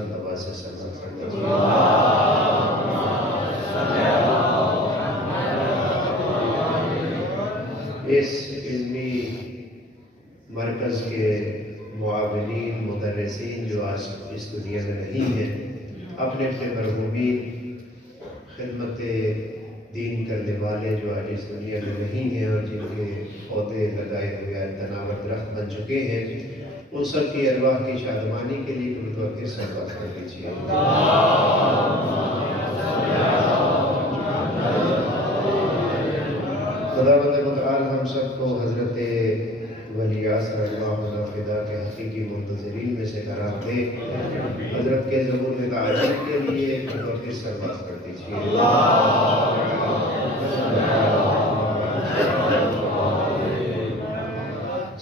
بلند آواز سے سلوات کر دیجیے۔ اس علمی مرکز کے معاونین مدرسین جو آج اس دنیا میں نہیں ہیں، اپنے اپنے مرحومین خدمت دین کرنے والے جو آج اس دنیا میں نہیں ہیں اور جن کے عہدے لگائے ہوئے تناور درخت بن چکے ہیں، ان سب کی ارواح کی شادمانی کے لیے اردو کے سلوات کر دیجیے۔ خداوند متعال ہم سب کو حضرت ولی اعظم اللہ عنہ فدا کے حقیقی منتظرین میں سے قرار دے۔ حضرت کے ظہور تعظیم کے لیے اردو کے سلوات کر دیجیے۔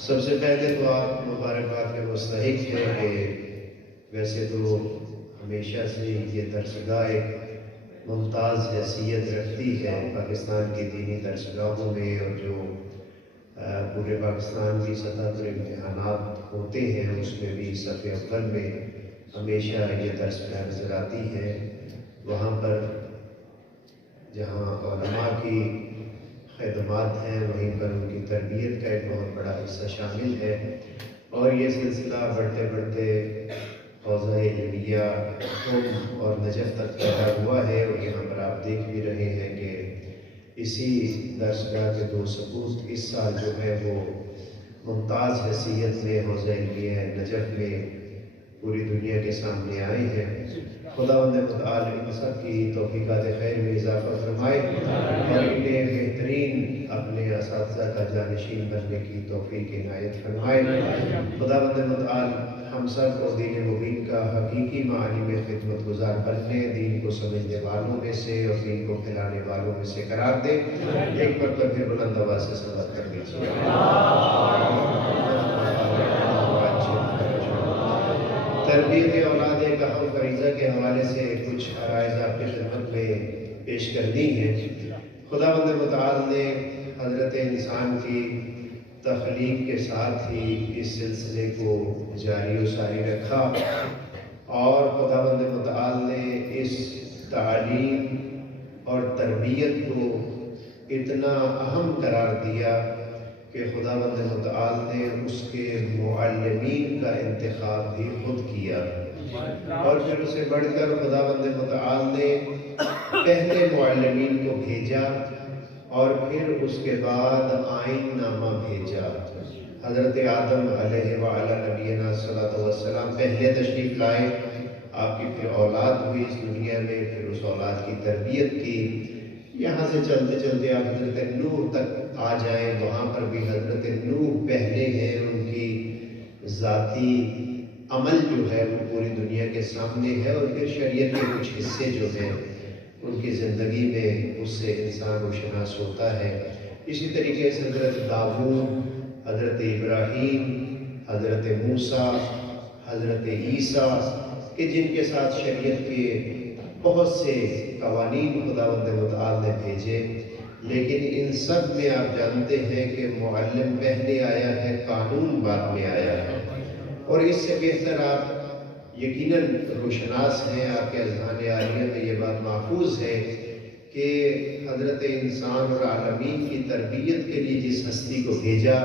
سب سے پہلے تو آپ مبارکباد کے مستحق ہیں کہ ویسے تو ہمیشہ سے یہ درسگاہ ایک ممتاز حیثیت رکھتی ہے پاکستان کی دینی درسگاہوں میں، اور جو پورے پاکستان کی سطح پر امتحانات ہوتے ہیں اس میں بھی صف اول میں ہمیشہ یہ درسگاہ نظر آتی ہے۔ وہاں پر جہاں علماء کی خدمات ہیں وہیں پر ان کی تربیت کا ایک بہت بڑا حصہ شامل ہے، اور یہ سلسلہ بڑھتے بڑھتے حوزہ علمیہ اور نجف تک پھیلا ہوا ہے، اور یہاں پر آپ دیکھ بھی رہے ہیں کہ اسی درسگاہ کے 2 سپوت اس سال جو ہے وہ ممتاز حیثیت میں حوزہ علمیہ نجف میں پوری دنیا کے سامنے آئے ہیں۔ خداوند متعال ان سب کی توفیقات خیر میں اضافہ فرمائے اور انہیں بہترین اپنے اساتذہ کا جانشین بننے کی توفیق عنایت فرمائے۔ خداوند متعال ہم سب کو دین مبین کا حقیقی معنی میں خدمت گزار بننے، دین کو سمجھنے والوں میں سے اور دین کو پھیلانے والوں میں سے قرار دے۔ ایک مرتبہ پھر بلند آواز سے صلوات کر دیجیے۔ تربیت اولاد ایک اہم فریضہ کے حوالے سے کچھ عرائض آپ کی خدمت میں پیش کرنی ہے۔ خداوند متعال نے حضرت انسان کی تخلیق کے ساتھ ہی اس سلسلے کو جاری و ساری رکھا، اور خداوند متعال نے اس تعلیم اور تربیت کو اتنا اہم قرار دیا کہ خداوند متعال نے اس کے معلمین کا انتخاب بھی خود کیا، اور پھر اسے بڑھ کر خداوند متعال نے پہلے معلمین کو بھیجا اور پھر اس کے بعد آئین نامہ بھیجا۔ حضرت آدم علیہ وعلی نبینا صلی اللہ علیہ وسلم پہلے تشریف لائے، آپ کی پھر اولاد ہوئی اس دنیا میں، پھر اس اولاد کی تربیت کی، یہاں سے چلتے چلتے آپ حضرت نوح تک آ جائیں، وہاں پر بھی حضرت نوح پہلے ہیں، ان کی ذاتی عمل جو ہے وہ پوری دنیا کے سامنے ہے، اور پھر شریعت کے کچھ حصے جو ہیں ان کی زندگی میں اس سے انسان روشناس ہوتا ہے۔ اسی طریقے سے حضرت داؤد، حضرت ابراہیم، حضرت موسیٰ، حضرت عیسیٰ کہ جن کے ساتھ شریعت کے بہت سے قوانین خداوند متعال نے بھیجے، لیکن ان سب میں آپ جانتے ہیں کہ معلم پہلے آیا ہے، قانون بعد میں آیا ہے، اور اس سے بہتر آپ یقیناً روشناس ہیں، آپ کے اذہان عالیہ میں یہ بات محفوظ ہے کہ حضرت انسان اور عالمین کی تربیت کے لیے جس ہستی کو بھیجا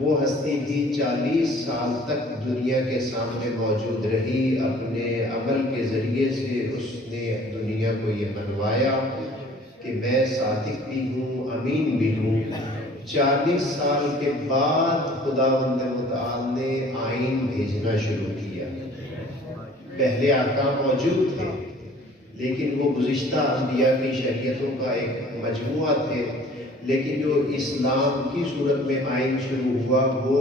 وہ ہستی بھی 40 سال تک دنیا کے سامنے موجود رہی، اپنے عمل کے ذریعے سے اس نے دنیا کو یہ منوایا کہ میں صادق بھی ہوں، امین بھی ہوں۔ 40 سال کے بعد خداوند متعال نے آئین بھیجنا شروع کیا۔ پہلے احکام موجود تھے لیکن وہ گزشتہ انبیاء کی شریعتوں کا ایک مجموعہ تھے، لیکن جو اسلام کی صورت میں آئین شروع ہوا وہ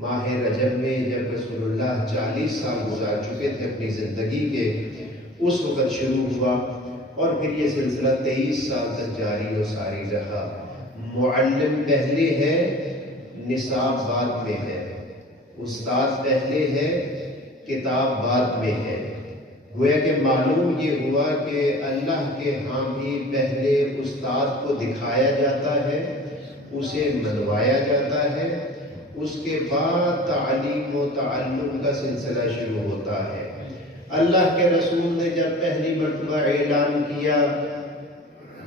ماہ رجب میں، جب رسول اللہ 40 سال گزار چکے تھے اپنی زندگی کے، اس وقت شروع ہوا، اور پھر یہ سلسلہ 23 سال تک جاری و ساری رہا۔ معلم پہلے ہے، نصاب بعد میں ہے، استاد پہلے ہے، کتاب بعد میں ہے۔ گویا کہ معلوم یہ ہوا کہ اللہ کے ہاں بھی پہلے استاد کو دکھایا جاتا ہے، اسے منوایا جاتا ہے، اس کے بعد تعلیم و تعلم کا سلسلہ شروع ہوتا ہے۔ اللہ کے رسول نے جب پہلی مرتبہ اعلان کیا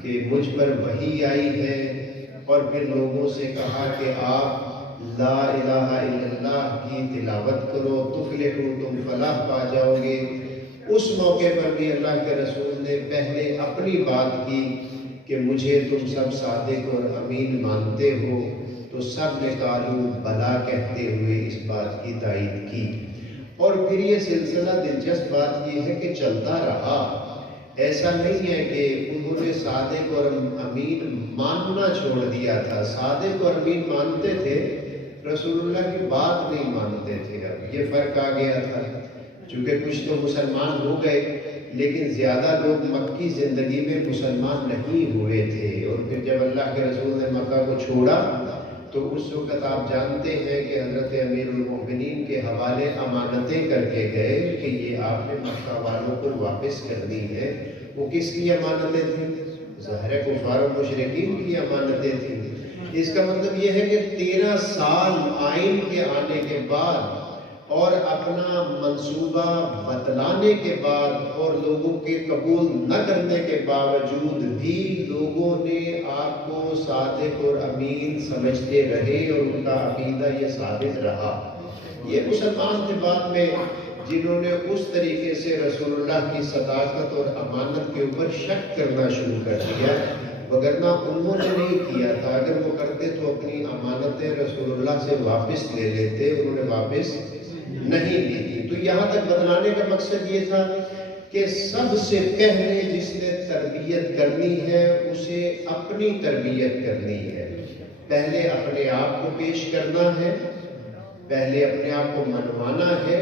کہ مجھ پر وحی آئی ہے اور پھر لوگوں سے کہا کہ آپ لا الہ الا اللہ کی تلاوت کرو تفلحو، تم فلاح پا جاؤ گے، اس موقع پر بھی اللہ کے رسول نے پہلے اپنی بات کی کہ مجھے تم سب صادق اور امین مانتے ہو، تو سب نے قالوا بلا کہتے ہوئے اس بات کی تائید کی۔ اور پھر یہ سلسلہ دلچسپ بات یہ ہے کہ چلتا رہا، ایسا نہیں ہے کہ انہوں نے صادق اور امین ماننا چھوڑ دیا تھا، صادق اور امین مانتے تھے، رسول اللہ کی بات نہیں مانتے تھے۔ اب یہ فرق آ گیا تھا، چونکہ کچھ تو مسلمان ہو گئے لیکن زیادہ لوگ مکی زندگی میں مسلمان نہیں ہوئے تھے، اور پھر جب اللہ کے رسول نے مکہ کو چھوڑا تو اس وقت آپ جانتے ہیں کہ حضرت امیر المؤمنین کے حوالے امانتیں کر کے گئے کہ یہ آپ نے مکہ والوں کو واپس کرنی ہے۔ وہ کس کی امانتیں تھیں؟ ظاہر کفار و مشرکین کی امانتیں تھیں۔ اس کا مطلب یہ ہے کہ 13 سال آئین کے آنے کے بعد اور اپنا منصوبہ بتلانے کے بعد اور لوگوں کے قبول نہ کرنے کے باوجود بھی لوگوں نے آپ کو صادق اور امین سمجھتے رہے اور ان کا عقیدہ یہ ثابت رہا۔ یہ مسلمان تھے بعد میں جنہوں نے اس طریقے سے رسول اللہ کی صداقت اور امانت کے اوپر شک کرنا شروع کر دیا، وگرنہ انہوں نے نہیں کیا تھا۔ اگر وہ کرتے تو اپنی امانتیں رسول اللہ سے واپس لے لیتے، انہوں نے واپس نہیں لی تھی۔ تو یہاں تک بتلانے کا مقصد یہ تھا کہ سب سے پہلے جس نے تربیت کرنی ہے اسے اپنی تربیت کرنی ہے، پہلے اپنے آپ کو پیش کرنا ہے، پہلے اپنے آپ کو منوانا ہے،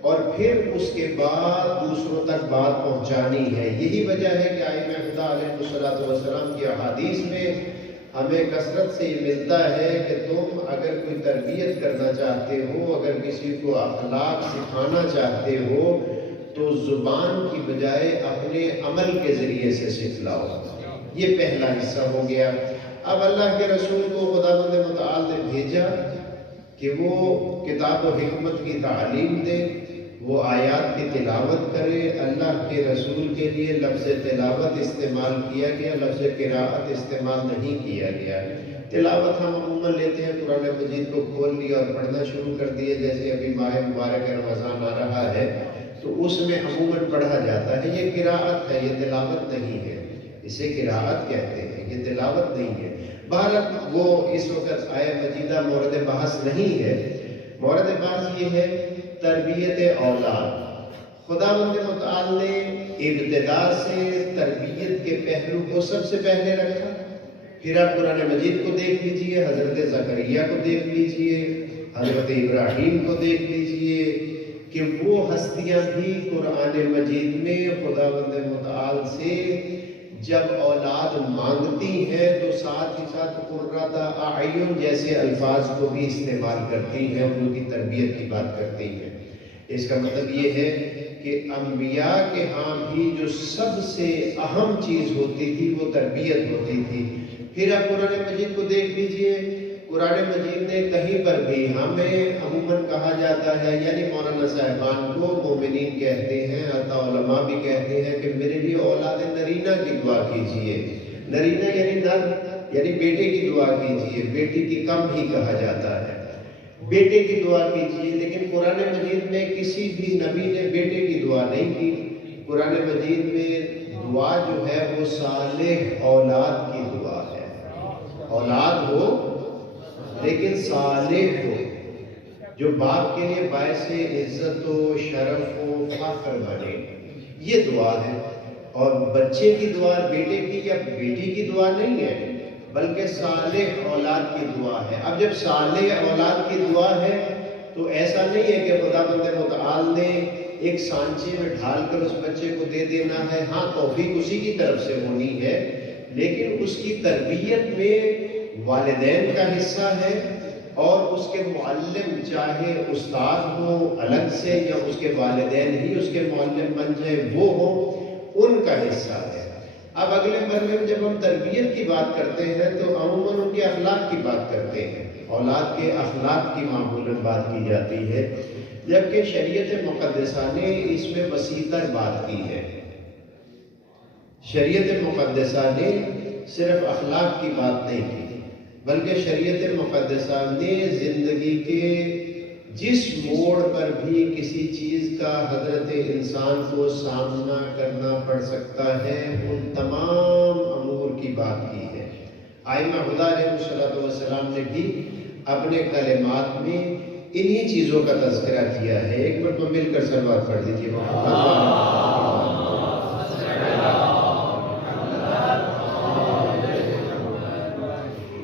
اور پھر اس کے بعد دوسروں تک بات پہنچانی ہے۔ یہی وجہ ہے کہ ائمہ خدا علیہ الصلوۃ والسلام کی احادیث میں ہمیں کثرت سے یہ ملتا ہے کہ تم اگر کوئی تربیت کرنا چاہتے ہو، اگر کسی کو اخلاق سکھانا چاہتے ہو تو زبان کی بجائے اپنے عمل کے ذریعے سے سکھلاؤ۔ یہ پہلا حصہ ہو گیا۔ اب اللہ کے رسول کو خداوند متعال نے بھیجا کہ وہ کتاب و حکمت کی تعلیم دے، وہ آیات کی تلاوت کرے۔ اللہ کے رسول کے لیے لفظ تلاوت استعمال کیا گیا، لفظ قراءت استعمال نہیں کیا گیا۔ تلاوت ہم عموماً لیتے ہیں، قرآن مجید کو کھول لیا اور پڑھنا شروع کر دیا، جیسے ابھی ماہ مبارک رمضان آ رہا ہے تو اس میں عموماً پڑھا جاتا ہے۔ یہ قراءت ہے، یہ تلاوت نہیں ہے، اسے قراءت کہتے ہیں، یہ تلاوت نہیں ہے۔ بہرحال وہ اس وقت آیہ مجیدہ مورد بحث نہیں ہے۔ مورد بحث یہ ہے تربیت اولاد۔ خداوند متعال نے ابتدا سے تربیت کے پہلو کو سب سے پہلے رکھا۔ پھر آپ قرآن مجید کو دیکھ لیجئے، حضرت زکریا کو دیکھ لیجئے، حضرت ابراہیم کو دیکھ لیجئے کہ وہ ہستیاں بھی قرآن مجید میں خداوند متعال سے جب اولاد مانگتی ہیں تو ساتھ ہی ساتھ قرۃ اعین جیسے الفاظ کو بھی استعمال کرتی ہیں، ان کی تربیت کی بات کرتی ہیں۔ اس کا مطلب یہ ہے کہ انبیاء کے ہاں بھی جو سب سے اہم چیز ہوتی تھی وہ تربیت ہوتی تھی۔ پھر آپ قرآن مجید کو دیکھ لیجئے، قرآن مجید نے کہیں پر بھی ہمیں عموماً کہا جاتا ہے، یعنی مولانا صاحبان کو مومنین کہتے ہیں، حتی علماء بھی کہتے ہیں کہ میرے لیے اولاد نرینہ کی دعا کیجئے۔ نرینہ یعنی نر، یعنی بیٹے کی دعا کیجئے، بیٹی کی کم ہی کہا جاتا ہے، بیٹے کی دعا کیجئے۔ لیکن قرآن مجید میں کسی بھی نبی نے بیٹے کی دعا نہیں کی۔ قرآن مجید میں دعا جو ہے وہ صالح اولاد کی دعا ہے۔ اولاد ہو لیکن صالح ہو، جو باپ کے لیے باعث عزت و شرف و فخر بنے، یہ دعا ہے۔ اور بچے کی دعا بیٹے کی یا بیٹی کی دعا نہیں ہے، بلکہ صالح اولاد کی دعا ہے۔ اب جب صالح اولاد کی دعا ہے تو ایسا نہیں ہے کہ خداوند متعال نے ایک سانچے میں ڈھال کر اس بچے کو دے دینا ہے۔ ہاں توفیق اسی کی طرف سے ہونی ہے، لیکن اس کی تربیت میں والدین کا حصہ ہے، اور اس کے معلم چاہے استاد ہو الگ سے یا اس کے والدین ہی اس کے معلم بن جائے وہ ہو، ان کا حصہ ہے۔ اب اگلے مرحلے میں جب ہم تربیت کی بات کرتے ہیں تو عموماً ان کے اخلاق کی بات کرتے ہیں، اولاد کے اخلاق کی معمولاً بات کی جاتی ہے۔ جبکہ شریعت مقدسہ نے اس میں وسیع تر بات کی ہے۔ شریعت مقدسہ نے صرف اخلاق کی بات نہیں کی، بلکہ شریعت مقدسہ نے زندگی کے جس موڑ پر بھی کسی چیز کا حضرت انسان کو سامنا کرنا پڑ سکتا ہے ان تمام امور کی بات کی ہے۔ ائمہ خدا علیہ السلام نے بھی اپنے کلمات میں انہی چیزوں کا تذکرہ کیا ہے۔ ایک مرتبہ مل کر صلوات پڑھ دیجیے۔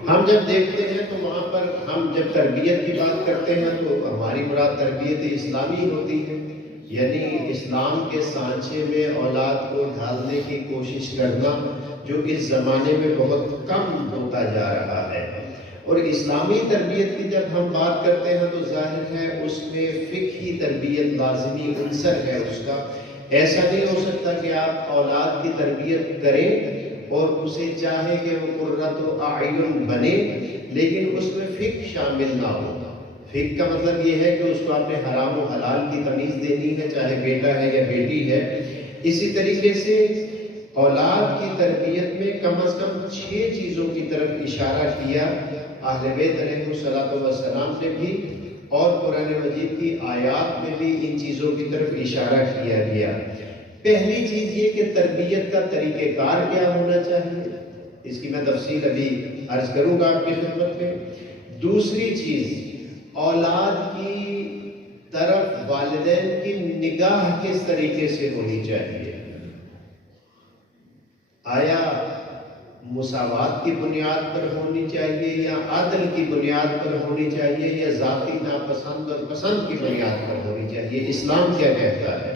ہم جب دیکھتے ہیں تو وہاں پر ہم جب تربیت کی بات کرتے ہیں تو ہماری مراد تربیت اسلامی ہوتی ہے، یعنی اسلام کے سانچے میں اولاد کو ڈھالنے کی کوشش کرنا، جو اس زمانے میں بہت کم ہوتا جا رہا ہے۔ اور اسلامی تربیت کی جب ہم بات کرتے ہیں تو ظاہر ہے اس میں فقہی تربیت لازمی عنصر ہے اس کا۔ ایسا نہیں ہو سکتا کہ آپ اولاد کی تربیت کریں اور اسے چاہے کہ وہ قرۃ اعین بنے، لیکن اس میں فقہ شامل نہ ہو۔ فقہ کا مطلب یہ ہے کہ اس کو آپ نے حرام و حلال کی تمیز دینی ہے، چاہے بیٹا ہے یا بیٹی ہے۔ اسی طریقے سے اولاد کی تربیت میں کم از کم 6 چیزوں کی طرف اشارہ کیا اہل بیت علیہ السلام نے بھی، اور قرآن مجید کی آیات میں بھی ان چیزوں کی طرف اشارہ کیا گیا۔ پہلی چیز یہ کہ تربیت کا طریقہ کار کیا ہونا چاہیے، اس کی میں تفصیل ابھی عرض کروں گا آپ کی خدمت میں۔ دوسری چیز، اولاد کی طرف والدین کی نگاہ کس طریقے سے ہونی چاہیے۔ آیا مساوات کی بنیاد پر ہونی چاہیے یا عدل کی بنیاد پر ہونی چاہیے یا ذاتی ناپسند اور پسند کی بنیاد پر ہونی چاہیے؟ اسلام کیا کہتا ہے؟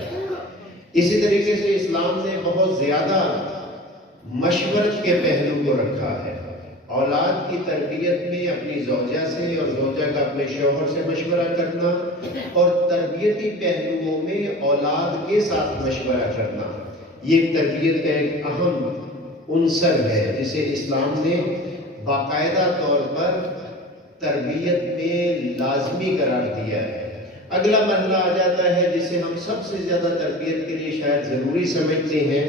اسی طریقے سے اسلام نے بہت زیادہ مشورت کے پہلو کو رکھا ہے۔ اولاد کی تربیت میں اپنی زوجہ سے اور زوجہ کا اپنے شوہر سے مشورہ کرنا، اور تربیتی پہلوؤں میں اولاد کے ساتھ مشورہ کرنا، یہ تربیت کا ایک اہم عنصر ہے جسے اسلام نے باقاعدہ طور پر تربیت میں لازمی قرار دیا ہے۔ اگلا مرحلہ آ جاتا ہے جسے ہم سب سے زیادہ تربیت کے لیے شاید ضروری سمجھتے ہیں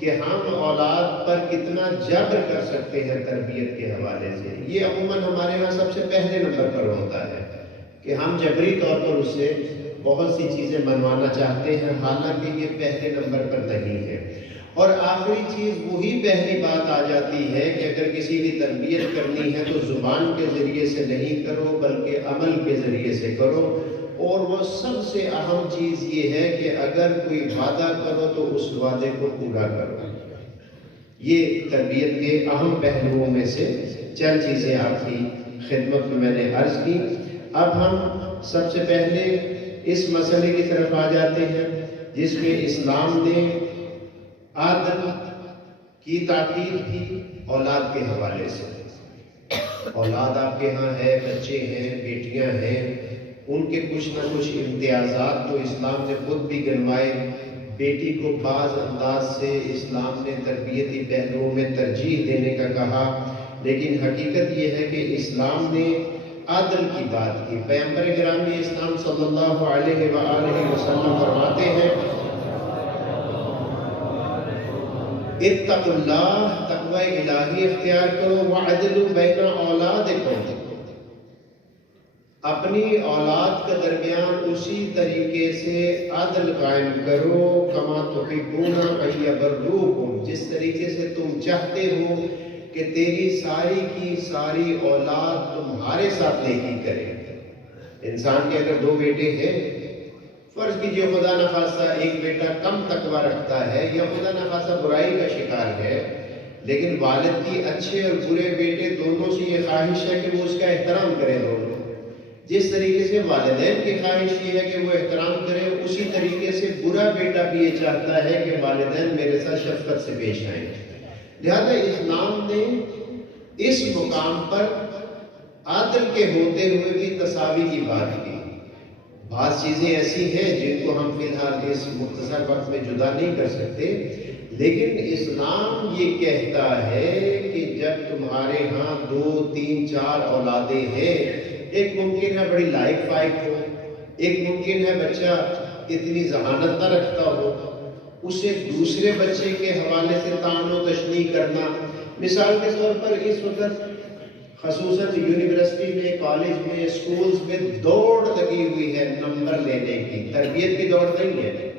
کہ ہم اولاد پر کتنا جبر کر سکتے ہیں تربیت کے حوالے سے۔ یہ عموماً ہمارے ہاں سب سے پہلے نمبر پر ہوتا ہے کہ ہم جبری طور پر اس سے بہت سی چیزیں منوانا چاہتے ہیں، حالانکہ یہ پہلے نمبر پر نہیں ہے۔ اور آخری چیز وہی پہلی بات آ جاتی ہے کہ اگر کسی کی تربیت کرنی ہے تو زبان کے ذریعے سے نہیں کرو بلکہ عمل کے ذریعے سے کرو۔ اور وہ سب سے اہم چیز یہ ہے کہ اگر کوئی وعدہ کرو تو اس وعدے کو پورا کرو۔ یہ تربیت کے اہم پہلوؤں میں سے چند چیزیں آپ کی خدمت میں نے عرض کی۔ اب ہم سب سے پہلے اس مسئلے کی طرف آ جاتے ہیں جس میں اسلام نے عدل کی تاکید کی اولاد کے حوالے سے۔ اولاد آپ کے ہاں ہے، بچے ہیں، بیٹیاں ہیں، ان کے کچھ نہ کچھ امتیازات تو اسلام نے خود بھی گنوائے۔ بیٹی کو بعض انداز سے اسلام نے تربیتی پہلوؤں میں ترجیح دینے کا کہا، لیکن حقیقت یہ ہے کہ اسلام نے عدل کی بات کی۔ پیغمبر گرامی اسلام صلی اللہ علیہ وآلہ وسلم فرماتے ہیں، اتقوا اللہ، تقوی الہی اختیار کرو، وعدلوا بین اولادکم، اپنی اولاد کے درمیان اسی طریقے سے عدل قائم کرو، کما تحبون ان یبروکم، جس طریقے سے تم چاہتے ہو کہ تیری ساری کی ساری اولاد تمہارے ساتھ نیکی کرے۔ انسان کے اگر 2 بیٹے ہیں، فرض کیجئے خدا نخواستہ ایک بیٹا کم تقوی رکھتا ہے یا خدا نخواستہ برائی کا شکار ہے، لیکن والد کی اچھے اور برے بیٹے دونوں سے یہ خواہش ہے کہ وہ اس کا احترام کریں دونوں۔ جس طریقے سے والدین کی خواہش یہ ہے کہ وہ احترام کریں، اسی طریقے سے برا بیٹا بھی یہ چاہتا ہے کہ والدین میرے ساتھ شفقت سے پیش آئیں۔ لہذا اسلام نے اس مقام پر عدل کے ہوتے ہوئے بھی تساوی کی بات کی۔ بعض چیزیں ایسی ہیں جن کو ہم فی الحال اس مختصر وقت میں جدا نہیں کر سکتے، لیکن اسلام یہ کہتا ہے کہ جب تمہارے ہاں 2 3 4 اولادیں ہیں، ایک ممکن ہے بڑی لائق فائق ہو، ایک ممکن ہے بچہ اتنی ذہانت نہ رکھتا ہو، اسے دوسرے بچے کے حوالے سے طعن و تشنیع کرنا. مثال کے طور پر اس وقت خصوصاً یونیورسٹی میں، کالج میں، اسکولز میں دوڑ لگی ہوئی ہے نمبر لینے کی. تربیت کی دوڑ نہیں ہے،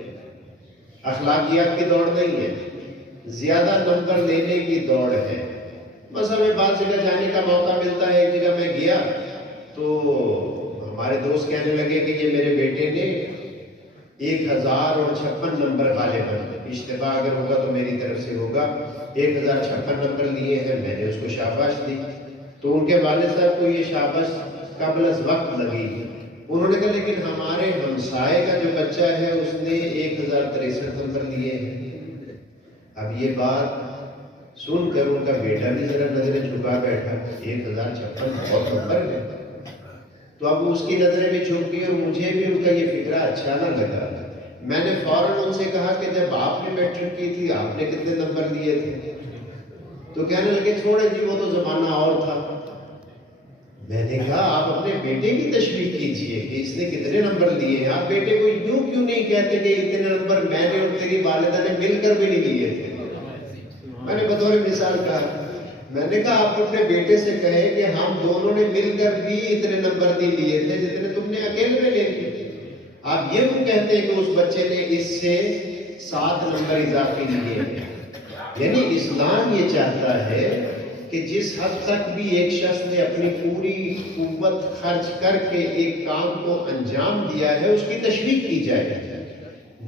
اخلاقیات کی دوڑ نہیں ہے، زیادہ نمبر لینے کی دوڑ ہے. بس ہمیں بعض جگہ جانے کا موقع ملتا ہے. ایک جگہ میں گیا تو ہمارے دوست کہنے لگے کہ یہ میرے بیٹے نے 1056 نمبر غالباً، اشتباہ اگر ہوگا تو میری طرف سے ہوگا، 1056 نمبر لیے ہیں. میں نے اس کو شاباش دی. تو ان کے والد صاحب کو یہ شاباش قبل از وقت لگی. انہوں نے کہا لیکن ہمارے ہمسائے کا جو بچہ ہے اس نے 1063 نمبر لیے ہیں. اب یہ بات سن کر ان کا بیٹا بھی ذرا نظریں جھکا بیٹھا. 1056 بہت نمبر ہے. تو اب اس کی نظریں بھی جھک گئی اور مجھے بھی ان کا یہ فکرہ اچھا نہ لگا. میں نے فوراً ان سے کہا کہ جب آپ نے میٹرک کی تھی آپ نے کتنے نمبر لیے تھے؟ تو کہنے لگے چھوڑے جی وہ تو زمانہ اور تھا. میں نے کہا آپ اپنے بیٹے کی تشریح کیجئے کہ اس نے کتنے نمبر لیے ہیں. آپ بیٹے کو یوں کیوں نہیں کہتے کہ اتنے نمبر میں نے اور تیری والدہ نے مل کر بھی نہیں لیے تھے؟ میں نے بطور مثال کہا. میں نے کہا آپ اپنے بیٹے سے کہیں کہ ہم دونوں نے مل کر بھی اتنے نمبر نہیں لیے تھے جتنے تم نے اکیلے میں لے لیے. آپ یہ کیوں کہتے ہیں کہ اس بچے نے اس سے 7 نمبر اضافی لیے ہیں؟ یعنی اسلام یہ چاہتا ہے کہ جس حد تک بھی ایک شخص نے اپنی پوری قوت خرچ کر کے ایک کام کو انجام دیا ہے اس کی تشویق کی جائے،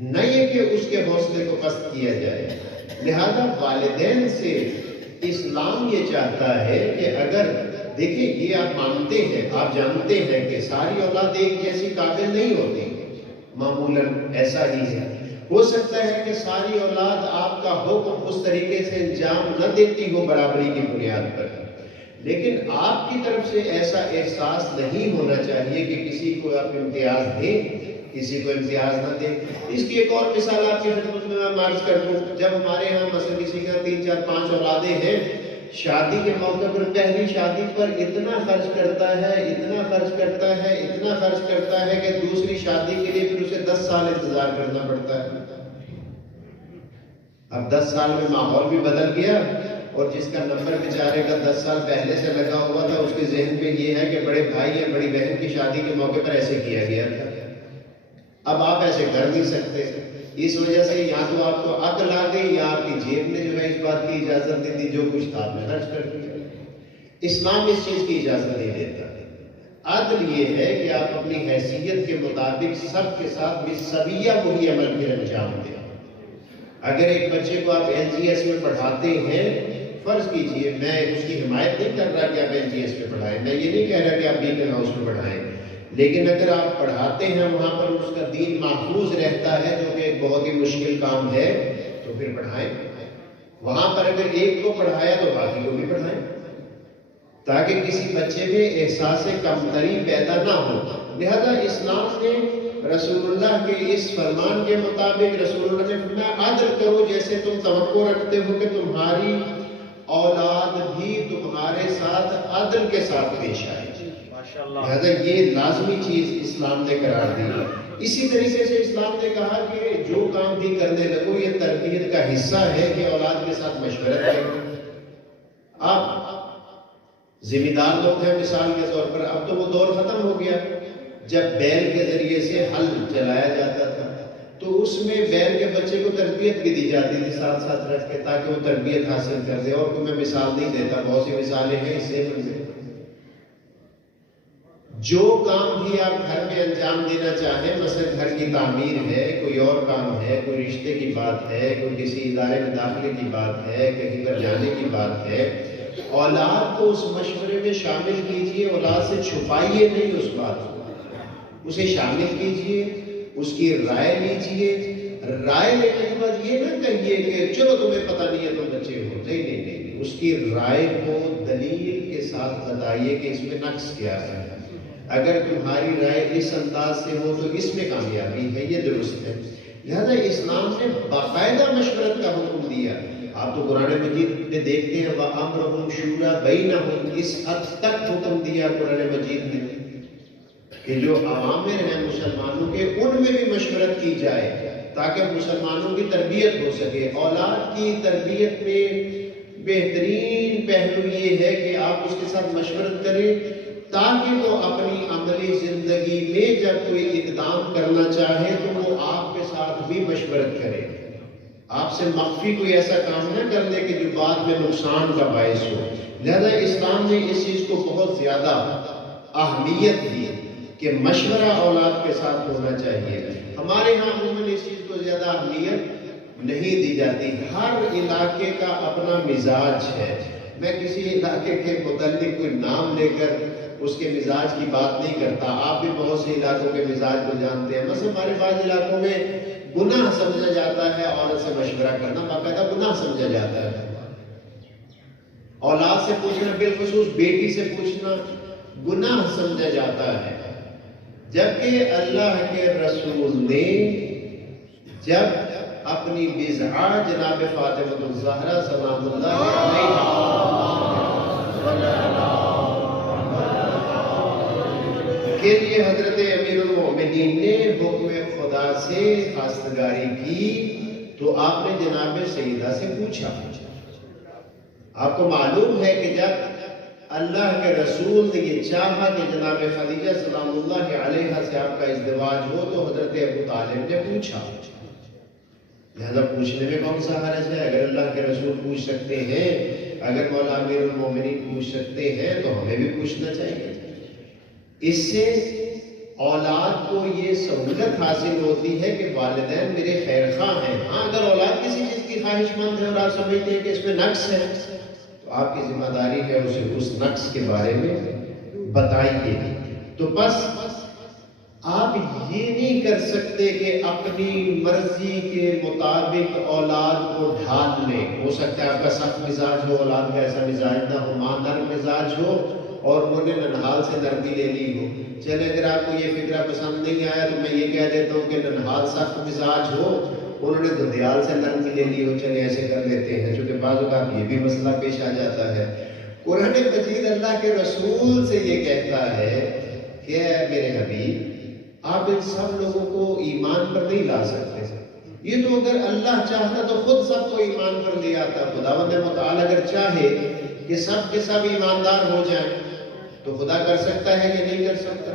نہ یہ کہ اس کے حوصلے کو پست کیا جائے. لہذا والدین سے اسلام یہ چاہتا ہے کہ اگر دیکھیں یہ آپ مانتے ہیں، آپ جانتے ہیں کہ ساری اولاد ایک جیسی قابل نہیں ہوتی، معمولاً ایسا ہی ہے. ہو سکتا ہے کہ ساری اولاد آپ کا حکم اس طریقے سے انجام نہ دیتی ہو برابری کی بنیاد پر، لیکن آپ کی طرف سے ایسا احساس نہیں ہونا چاہیے کہ کسی کو آپ امتیاز دیں، کسی کو امتیاز نہ دیں. اس کی ایک اور مثال آپ کی خدمت میں عرض کر دوں. جب ہمارے ہاں مثلا کسی کا 3 4 5 اولادیں ہیں، شادی کے موقع پر پہلی شادی پر اتنا خرچ کرتا ہے، اتنا خرچ کرتا ہے، اتنا خرچ کرتا ہے کہ دوسری شادی کے لیے پھر اسے 10 سال انتظار کرنا پڑتا ہے. اب 10 سال میں ماحول بھی بدل گیا اور جس کا نمبر بیچارے کا 10 سال پہلے سے لگا ہوا تھا اس کے ذہن پہ یہ ہے کہ بڑے بھائی یا بڑی بہن کی شادی کے موقع پر ایسے کیا گیا تھا، اب آپ ایسے کر نہیں سکتے. اس وجہ سے یا تو آپ کو عقل آ گئی یا آپ کی جیب نے جو ہے اس بات کی اجازت دی تھی جو کچھ تھا آپ نے خرچ کر دیا. اسلام اس چیز کی اجازت نہیں دیتا. عدل یہ ہے کہ آپ اپنی حیثیت کے مطابق سب کے ساتھ بالسویہ وہی عمل پھر انجام دیں. اگر ایک بچے کو آپ LGS میں پڑھاتے ہیں، فرض کیجئے میں اس کی حمایت نہیں کر رہا کہ آپ LGS میں پڑھائیں، میں یہ نہیں کہہ رہا کہ آپ بیکن ہاؤس میں پڑھائیں، لیکن اگر آپ پڑھاتے ہیں وہاں پر اس کا دین محفوظ رہتا ہے جو کہ ایک بہت ہی مشکل کام ہے، تو پھر پڑھائیں. وہاں پر اگر ایک کو پڑھایا تو باقی کو بھی پڑھائیں تاکہ کسی بچے میں احساس کمتری پیدا نہ ہو. لہذا اسلام نے رسول اللہ کے اس فرمان کے مطابق رسول اللہ نے فرمایا عدل کرو جیسے تم توقع رکھتے ہو کہ تمہاری اولاد بھی تمہارے ساتھ عدل کے ساتھ پیش آئے. لہذا یہ لازمی چیز اسلام نے قرار دی. اسی طریقے سے اسلام نے کہا کہ جو کام بھی کرنے لگو یہ تربیت کا حصہ ہے کہ اولاد کے ساتھ مشورت کرو. آپ ذمہ دار لوگ ہیں مثال کے طور پر، اب تو وہ دور ختم ہو گیا جب بیل کے ذریعے سے ہل چلایا جاتا تھا تو اس میں بیل کے بچے کو تربیت بھی دی جاتی تھی ساتھ ساتھ رکھ کے تاکہ وہ تربیت حاصل کر دے. اور کوئی میں مثال نہیں دیتا، بہت سی مثالیں ہیں اس سے. جو کام بھی آپ گھر میں انجام دینا چاہیں، مثلا گھر کی تعمیر ہے، کوئی اور کام ہے، کوئی رشتے کی بات ہے، کوئی کسی ادارے میں داخلے کی بات ہے، کہیں پر جانے کی بات ہے، اولاد کو اس مشورے میں شامل کیجئے. اولاد سے چھپائیے نہیں اس بات کو، اسے شامل کیجئے، اس کی رائے لیجئے. رائے لینے کے بعد یہ نہ کہیے کہ چلو تمہیں پتہ نہیں ہے تم بچے ہو. نہیں، اس کی رائے کو دلیل کے ساتھ بتائیے کہ اس میں نقص کیا ہے. اگر تمہاری رائے اس انداز سے ہو تو اس میں کامیابی ہے، یہ درست ہے. لہذا اسلام نے باقاعدہ مشورت کا حکم دیا. آپ تو قرآن مجید میں دیکھتے ہیں وَأَمْرُهُمْ شُورَىٰ بَيْنَهُمْ، اس حد تک حکم دیا قرآن مجید نے. کہ جو عوامر ہیں مسلمانوں کے ان میں بھی مشورت کی جائے تاکہ مسلمانوں کی تربیت ہو سکے۔ اولاد کی تربیت میں بہترین پہلو یہ ہے کہ آپ اس کے ساتھ مشورت کریں تاکہ وہ اپنی عملی زندگی میں جب کوئی اقدام کرنا چاہے تو وہ آپ کے ساتھ بھی مشورت کرے، آپ سے مخفی کوئی ایسا کام نہ کر لے کہ جو بعد میں نقصان کا باعث ہو۔ لہذا اسلام نے اس چیز کو بہت زیادہ اہمیت دی کہ مشورہ اولاد کے ساتھ ہونا چاہیے۔ ہمارے ہاں عموماً اس چیز کو زیادہ اہمیت نہیں دی جاتی۔ ہر علاقے کا اپنا مزاج ہے۔ میں کسی علاقے کے متعلق کوئی نام لے کر اس کے مزاج کی بات نہیں کرتا، آپ بھی بہت سے علاقوں کے مزاج کو جانتے ہیں۔ مثلا ہمارے بعض علاقوں میں گناہ سمجھا جاتا ہے عورت سے مشورہ کرنا، باقاعدہ گناہ سمجھا جاتا ہے۔ اولاد سے پوچھنا، بالخصوص بیٹی سے پوچھنا گناہ سمجھا جاتا ہے، جبکہ اللہ کے رسول نے جب اپنی بضعہ جناب فاطمہ الزہرا سلام اللہ علیہا کے لیے حضرت امیر المؤمنین نے حکم خدا سے خواستگاری کی تو آپ نے جناب سیدہ سے پوچھا۔ آپ کو معلوم ہے کہ جب اللہ کے رسول نے یہ چاہا کہ جناب خدیجہ سلام اللہ علیہا سے آپ کا ازدواج ہو تو حضرت ابو طالب نے پوچھا۔ لہذا پوچھنے میں کون سا حرج ہے؟ اگر اللہ کے رسول پوچھ سکتے ہیں، اگر مولا امیر المومنین پوچھ سکتے ہیں تو ہمیں بھی پوچھنا چاہیے۔ اس سے اولاد کو یہ سہولت حاصل ہوتی ہے کہ والدین میرے خیر خواہ ہیں۔ ہاں اگر اولاد کسی چیز کی خواہش مند ہے اور آپ سمجھتے ہیں کہ اس میں نقص ہے تو آپ کی ذمہ داری ہے اسے اس نقص کے بارے میں بتائیے۔ تو بس آپ یہ نہیں کر سکتے کہ اپنی مرضی کے مطابق اولاد کو ڈھال لیں۔ ہو سکتا ہے آپ کا سخت مزاج ہو، اولاد کا ایسا مزاج نہ ہو، ماں نرم مزاج ہو اور انہوں نے ننہال سے نرمی لے لی ہو۔ چلے اگر آپ کو یہ فکرہ پسند نہیں آیا تو میں یہ کہہ دیتا ہوں کہ ننہال سخت مزاج ہو، انہوں نے دھیال سے نرمی لے لی ہو، چلے ایسے کر لیتے ہیں، چونکہ بعض اوقات یہ بھی مسئلہ پیش آ جاتا ہے۔ قرآن مجید اللہ کے رسول سے یہ کہتا ہے کہ اے میرے حبیب آپ ان سب لوگوں کو ایمان پر نہیں لا سکتے۔ یہ تو اگر اللہ چاہتا تو خود سب کو ایمان پر لے آتا۔ خداوند متعال اگر چاہے کہ سب کے سب ایماندار ہو جائیں تو خدا کر سکتا ہے یا نہیں کر سکتا؟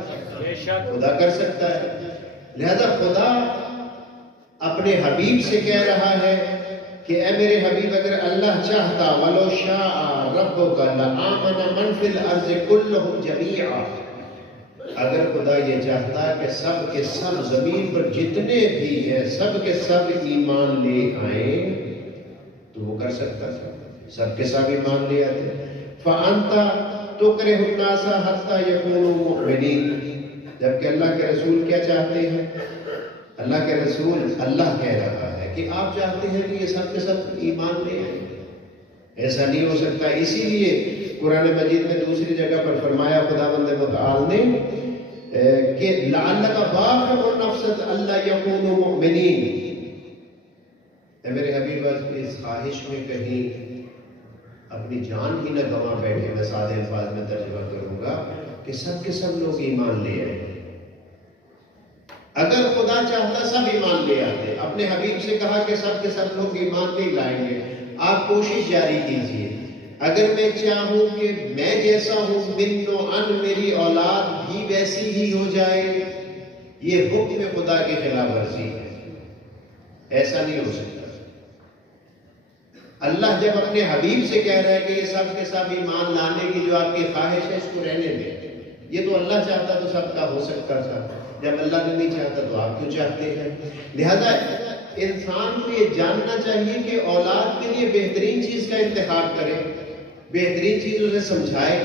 خدا کر سکتا ہے۔ لہذا خدا اپنے حبیب سے کہہ رہا ہے کہ اے میرے حبیب اگر اللہ چاہتا وَلَوْ شَاءَ رَبُّكَ لَآمَنَ مَنْ فِي الْأَرْضِ كُلُّهُمْ جَمِيعًا، اگر خدا یہ چاہتا کہ سب کے سب زمین پر جتنے بھی ہیں سب کے سب ایمان لے آئیں تو وہ کر سکتا تھا، سب کے سب ایمان لے آتے۔ فَأَنْتَ تُكْرِهُ النَّاسَ حَتَّى يَكُونُوا مُؤْمِنِينَ، جبکہ اللہ کے رسول کیا چاہتے ہیں؟ اللہ کے رسول اللہ کہہ رہا ہے کہ آپ چاہتے ہیں کہ یہ سب کے سب ایمان لے آئیں، ایسا نہیں ہو سکتا۔ اسی لیے قرآن مجید میں دوسری جگہ پر فرمایا خداوند متعال نے کہ لَعَلَّكَ بَاخِعٌ نَفْسَكَ أَلَّا يَكُونُوا مُؤْمِنِينَ، اے میرے حبیب اس خواہش میں کہیں اپنی جان ہی نہ گنوا بیٹھے۔ میں سادے الفاظ میں ترجمہ کروں گا کہ سب کے سب لوگ ایمان لے آئیں۔ اگر خدا چاہتا سب ایمان لے آتے، اپنے حبیب سے کہا کہ سب کے سب لوگ ایمان نہیں لائیں گے، آپ کوشش جاری کیجئے۔ اگر میں چاہوں کہ میں جیسا ہوں من و ان میری اولاد بھی ویسی ہی ہو جائے، یہ حکم خدا کی خلاف ورزی ہے، ایسا نہیں ہو سکتا۔ اللہ جب اپنے حبیب سے کہہ رہا ہے کہ یہ سب کے سب ایمان لانے کی جو آپ کی خواہش ہے اس کو رہنے دیں، یہ تو اللہ چاہتا تو سب کا ہو سکتا تھا، جب اللہ نے نہیں چاہتا تو آپ کیوں چاہتے ہیں؟ لہذا انسان کو یہ جاننا چاہیے کہ اولاد کے لیے بہترین چیز کا انتخاب کرے، بہترین چیز اسے سمجھائے،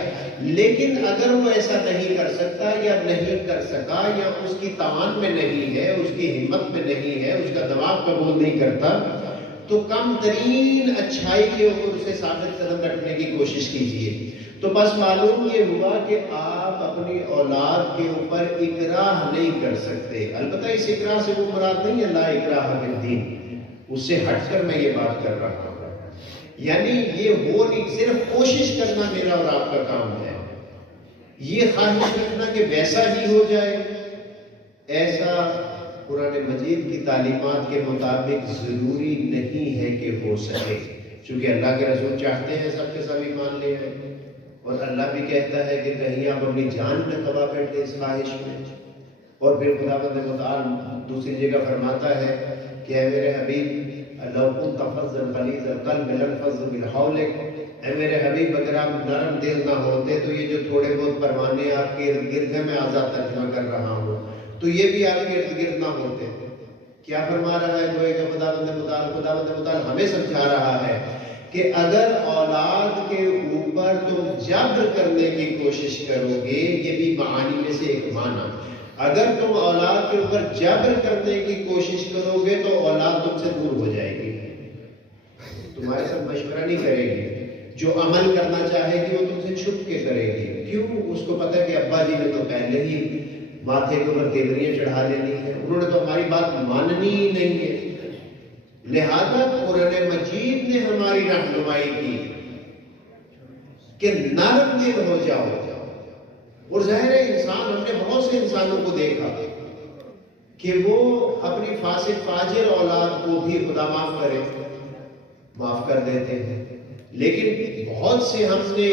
لیکن اگر وہ ایسا نہیں کر سکتا یا نہیں کر سکا یا اس کی توان میں نہیں ہے، اس کی ہمت میں نہیں ہے، اس کا دماغ قبول نہیں کرتا تو کم ترین اچھائی کے اوپر اسے ثابت قدم رکھنے کی کوشش کیجیے۔ تو بس معلوم یہ ہوا کہ آپ اپنی اولاد کے اوپر اکراہ نہیں کر سکتے۔ البتہ اس اکراہ سے وہ مراد نہیں ہے لا اکراہ فی الدین، اس سے ہٹ کر میں یہ بات کر رہا ہوں، یعنی یہ وہ نہیں، صرف کوشش کرنا میرا اور آپ کا کام ہے یہ خواہش رکھنا کہ ویسا ہی ہو جائے، ایسا قرآن مجید کی تعلیمات کے مطابق ضروری نہیں ہے کہ ہو سکے، چونکہ اللہ کے رسول چاہتے ہیں سب کے سب ایمان لے آئے، اور اللہ بھی کہتا ہے کہ کہیں آپ اپنی جان نہ گنوا بیٹھے اس خواہش میں۔ اور پھر خداوند متعال دوسری جگہ فرماتا ہے کہ اے میرے حبیب لو كنت فظا غلیظ القلب لانفضوا من حولك، اے میرے حبیب اگر آپ نرم دل نہ ہوتے تو یہ جو تھوڑے بہت پروانے آپ کے ارد گرد ہیں، میں آزاد ترجمہ کر رہا ہوں، تو یہ بھی آپ کے ارد گرد نہ ہوتے۔ کیا فرما رہا ہے گویا کہ خداوند متعال ہمیں سمجھا رہا ہے کہ اگر اولاد کے اوپر تم جبر کرنے کی کوشش کرو گے، یہ بھی معانی میں سے ایک معنی، اگر تم اولاد کے اوپر جبر کرنے کی کوشش کرو گے تو اولاد تم سے دور ہو جائے گی، تمہارے ساتھ مشورہ نہیں کرے گی، جو عمل کرنا چاہے گی وہ تم سے چھپ کے کرے گی۔ کیوں؟ اس کو پتہ ہے کہ ابا جی نے تو پہلے ہی ماتھے کے اوپر تیوریاں چڑھا لینی ہے، انہوں نے تو ہماری بات ماننی ہی نہیں ہے۔ لہذا قرآن مجید نے ہماری رہنمائی کی کہ نرم دل ہو جاؤ، اور ظاہر ہے انسان، ہم نے بہت سے انسانوں کو دیکھا کہ وہ اپنی فاسق فاجر اولاد کو بھی خدا معاف کر دیتے ہیں، لیکن بہت سے ہم نے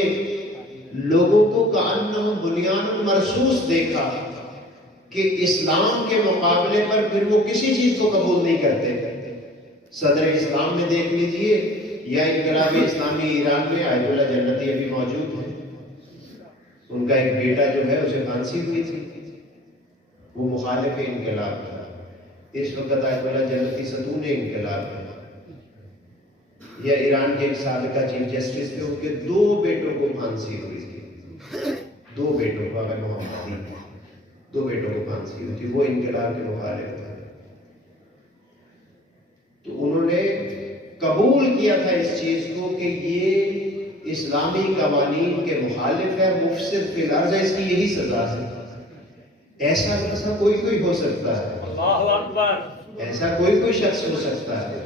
لوگوں کو کأنہم بنیان مرصوص دیکھا کہ اسلام کے مقابلے پر پھر وہ کسی چیز کو قبول نہیں کرتے۔ صدر اسلام میں دیکھ لیجئے یا انقلاب اسلامی ایران میں آیت اللہ جنتی ابھی موجود ہے، ان کا ایک بیٹا جو ہے اسے پھانسی ہوئی تھی، وہ مخالف انقلاب تھا۔ اس وقت آیت اللہ جنتی ستون انقلاب ہے، یا ایران کے ایک سابقہ چیف جسٹس تھے، ان کے 2 بیٹوں کو پھانسی ہوئی تھی، 2 بیٹوں کو، اگر محمدی 2 بیٹوں کو پھانسی ہوئی تھی، وہ انقلاب کے مخالف تھا۔ تو انہوں نے قبول کیا تھا اس چیز کو کہ یہ اسلامی قوانین کے مخالف ہے، مفسد فی الارض ہے، اس کی یہی سزا ہے۔ ایسا کوئی ہو سکتا ہے، اللہ اکبر، ایسا کوئی شخص ہو سکتا ہے،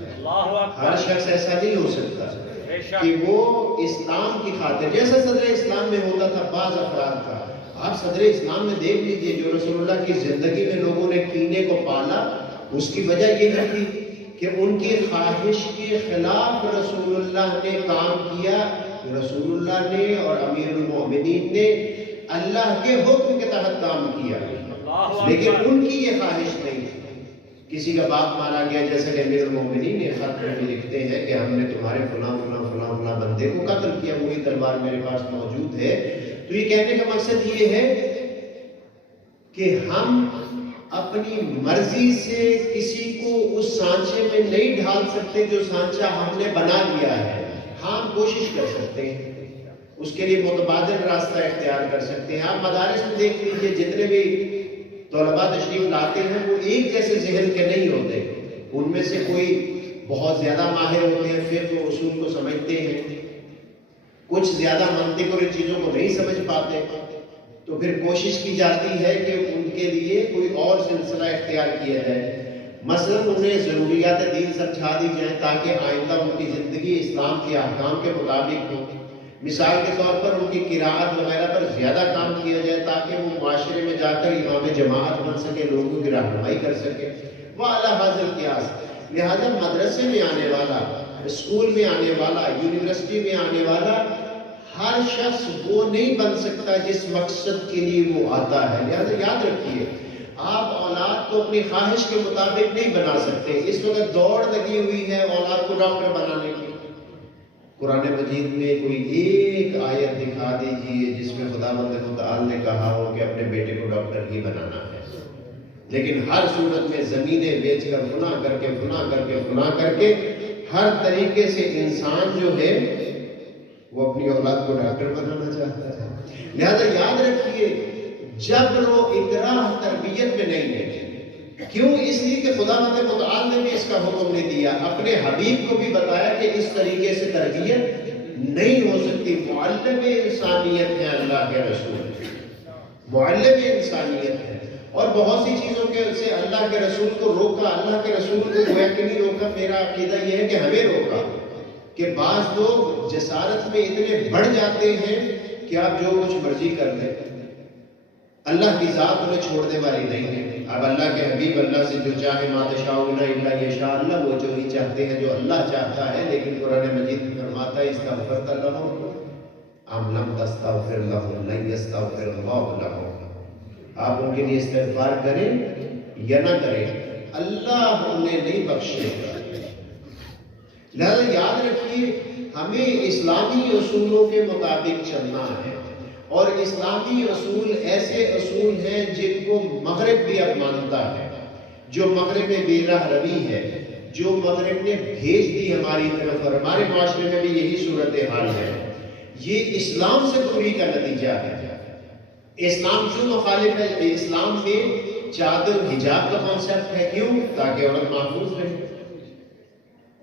ہر شخص ایسا نہیں ہو سکتا کہ وہ اسلام کی خاطر، جیسا صدر اسلام میں ہوتا تھا بعض افراد کا، آپ صدر اسلام میں دیکھ لیجئے جو رسول اللہ کی زندگی میں لوگوں نے کینے کو پالا، اس کی وجہ یہ تھی کہ ان کی خواہش کے خلاف رسول اللہ نے کام کیا، رسول اللہ نے اور امیر المومنین نے اللہ کے حکم کے تحت کام کیا، لیکن ان کی یہ خواہش نہیں تھی۔ کسی کا باپ مارا گیا، جیسے کہ امیر المومنین نے خط میں لکھتے ہیں کہ ہم نے تمہارے فلاں بندے کو قتل کیا، وہی تلوار میرے پاس موجود ہے۔ تو یہ کہنے کا مقصد یہ ہے کہ ہم اپنی مرضی سے کسی کو اس سانچے میں نہیں ڈھال سکتے جو سانچہ ہم نے بنا لیا ہے۔ ہم کوشش کر سکتے ہیں، اس کے لیے متبادل راستہ اختیار کر سکتے ہیں۔ آپ مدارس میں دیکھ لیجئے، جتنے بھی طلباء تشریف لاتے ہیں وہ ایک جیسے ذہن کے نہیں ہوتے، ان میں سے کوئی بہت زیادہ ماہر ہوتے ہیں، فقہ و اصول کو سمجھتے ہیں، کچھ زیادہ منطق اور ان چیزوں کو نہیں سمجھ پاتے، تو پھر کوشش کی جاتی ہے کہ ان کے لیے کوئی اور سلسلہ اختیار کیا جائے، مثلا انہیں ضروریات دین سمجھا دی جائیں تاکہ آئندہ ان کی زندگی اسلام کے احکام کے مطابق ہو۔ مثال کے طور پر ان کی قراءت وغیرہ پر زیادہ کام کیا جائے تاکہ وہ معاشرے میں جا کر امام جماعت بن سکے، لوگوں کی رہنمائی کر سکے، وہ اعلیٰ حاضر قیاس۔ لہذا مدرسے میں آنے والا، اسکول میں آنے والا، یونیورسٹی میں آنے والا ہر شخص وہ نہیں بن سکتا جس مقصد کے لیے وہ آتا ہے۔ لہذا یاد رکھیے، آپ اولاد کو اپنی خواہش کے مطابق نہیں بنا سکتے۔ اس وقت دوڑ لگی ہوئی ہے اولاد کو ڈاکٹر بنانے کی۔ قرآن مجید میں کوئی ایک آیت دکھا دیجئے جس میں خداوند متعال نے کہا ہو کہ اپنے بیٹے کو ڈاکٹر ہی بنانا ہے، لیکن ہر صورت میں زمینیں بیچ کر گناہ کر کے ہر طریقے سے انسان جو ہے وہ اپنی اولاد کو ڈاکٹر بنانا چاہتا ہے۔ لہذا یاد رکھیے، جبر و اکراہ تربیت میں نہیں ہے۔ کیوں؟ اس لیے کہ خداوند متعال نے بھی اس کا حکم نہیں دیا، اپنے حبیب کو بھی بتایا کہ اس طریقے سے تربیت نہیں ہو سکتی۔ معلم انسانیت ہے اللہ کے رسول، معلم انسانیت ہے، اور بہت سی چیزوں کے سے اللہ کے رسول کو روکا، اللہ کے رسول کو گویا کہ نہیں روکا۔ میرا عقیدہ یہ ہے کہ ہمیں روکا کہ بعض لوگ جسارت میں اتنے بڑھ جاتے ہیں کہ آپ جو کچھ مرضی کر لیں، اللہ کی ذات انہیں چھوڑنے والی نہیں ہے۔ اب اللہ کے حبیب اللہ سے جو چاہے ما تشاءون الا یشاء اللہ، وہ جو ہی چاہتے ہیں جو اللہ چاہتا ہے، لیکن قرآن مجید میں فرماتا ہے استغفرت لهم ام لم تستغفر لهم لن يستغفر اللہ لهم، آپ ان کے لیے استغفار کریں یا نہ کریں، اللہ انہیں نہیں بخشے گا۔ لہذا یاد رکھیے ہمیں اسلامی اصولوں کے مطابق چلنا ہے، اور اسلامی اصول ایسے اصول ہیں جن کو مغرب بھی اب مانتا ہے، جو مغرب میں بے راہ روی ہے، جو مغرب نے بھیج دی ہماری طرف، اور ہمارے معاشرے میں بھی یہی صورتحال ہے۔ یہ اسلام سے دوری کا نتیجہ ہے۔ اسلام کیوں مخالف ہے؟ اسلام میں چادر حجاب کا کانسیپٹ ہے، کیوں؟ تاکہ عورت محفوظ رہے،